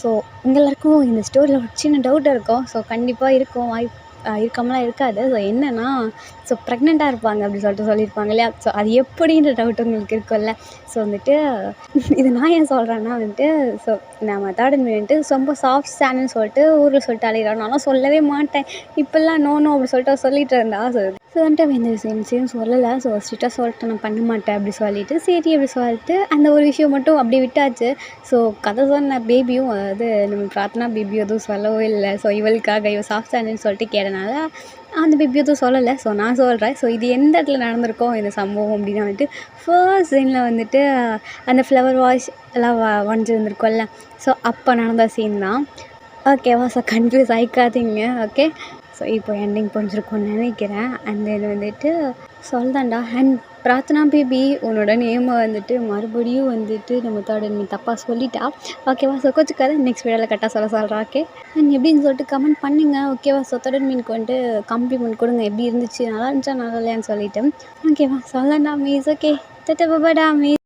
ஸோ உங்கள் எல்லாருக்கும் இந்த ஸ்டோரியில் ஒரு சின்ன டவுட் இருக்கும். ஸோ கண்டிப்பாக இருக்கும் இருக்காமலாம் இருக்காது. ஸோ என்னன்னா, ஸோ ப்ரெக்னெண்ட்டாக இருப்பாங்க அப்படி சொல்லிட்டு சொல்லியிருப்பாங்க இல்லையா? ஸோ அது எப்படின்ற டவுட் உங்களுக்கு இருக்கும்ல. ஸோ வந்துட்டு இது நான் ஏன் சொல்கிறேன்னா வந்துட்டு, ஸோ நம்ம தேர்ட் அண்ட் வந்துட்டு ரொம்ப சாஃப்ட் ஸ்டாண்டுன்னு சொல்லிட்டு ஊரில் சொல்லிட்டு அலையிறோம். நான்லாம் சொல்லவே மாட்டேன். இப்படிலாம் நோ நோ அப்படி சொல்லிட்டு அவ சொல்லிட்டு இருந்தா. ஸோ வந்துட்டு அவ எந்த விஷயம் சொல்லலை. ஸோ ஸ்ட்ரிக்டாக சொல்லிட்டு நான் பண்ண மாட்டேன் அப்படி சொல்லிட்டு, சரி அப்படி சொல்லிட்டு அந்த ஒரு விஷயம் மட்டும் அப்படியே விட்டாச்சு. ஸோ கதை சொன்ன பேபியும், அதாவது நம்ம பிரார்த்தனா பேபியும் எதுவும் சொல்லவே இல்லை. ஸோ இவளுக்காக இவ சாஃப்ட் ஸ்டாண்டுன்னு சொல்லிட்டு கேட்டனால அந்த பேபி எதுவும் சொல்லலை. ஸோ நான் சொல்கிறேன். ஸோ இது எந்த இடத்துல நடந்திருக்கோம் இந்த சம்பவம் அப்படின்னா வந்துட்டு, ஃபர்ஸ்ட் சீனில் வந்துட்டு அந்த ஃப்ளவர் வாஷ் எல்லாம் வரைஞ்சிருந்துருக்கோம்ல. ஸோ அப்போ நடந்த சீன் தான். ஓகேவா? ஸோ கன்ஃப்யூஸ் ஆகிக்காதீங்க. ஓகே. ஸோ இப்போ எண்டிங் புரிஞ்சிருக்கும்னு நினைக்கிறேன். அண்ட் தென் வந்துட்டு சொல்தான்டா. அண்ட் பிரார்த்தனா பேபி உன்னோட நேமை வந்துட்டு மறுபடியும் வந்துட்டு நம்ம தேர்ட் அண்ட் மீ தப்பாக சொல்லிட்டா. ஓகேவா? ஸோ கோச்சுக்காத, நெக்ஸ்ட் வீடியோவில் கரெக்டாக சொல்கிறேன். ஓகே. அண்ட் எப்படின்னு சொல்லிட்டு கமெண்ட் பண்ணுங்க. ஓகேவா? ஸோ தேர்ட் அண்ட் மீனுக்கு வந்துட்டு காம்ப்ளிமெண்ட் கொடுங்க. எப்படி இருந்துச்சு, நல்லா இருந்துச்சா நல்லா இல்லையான்னு சொல்லிட்டு. ஓகேவா? சொல்லண்டா மீஸ். ஓகே. தட்ட பபாடா மீஸ்.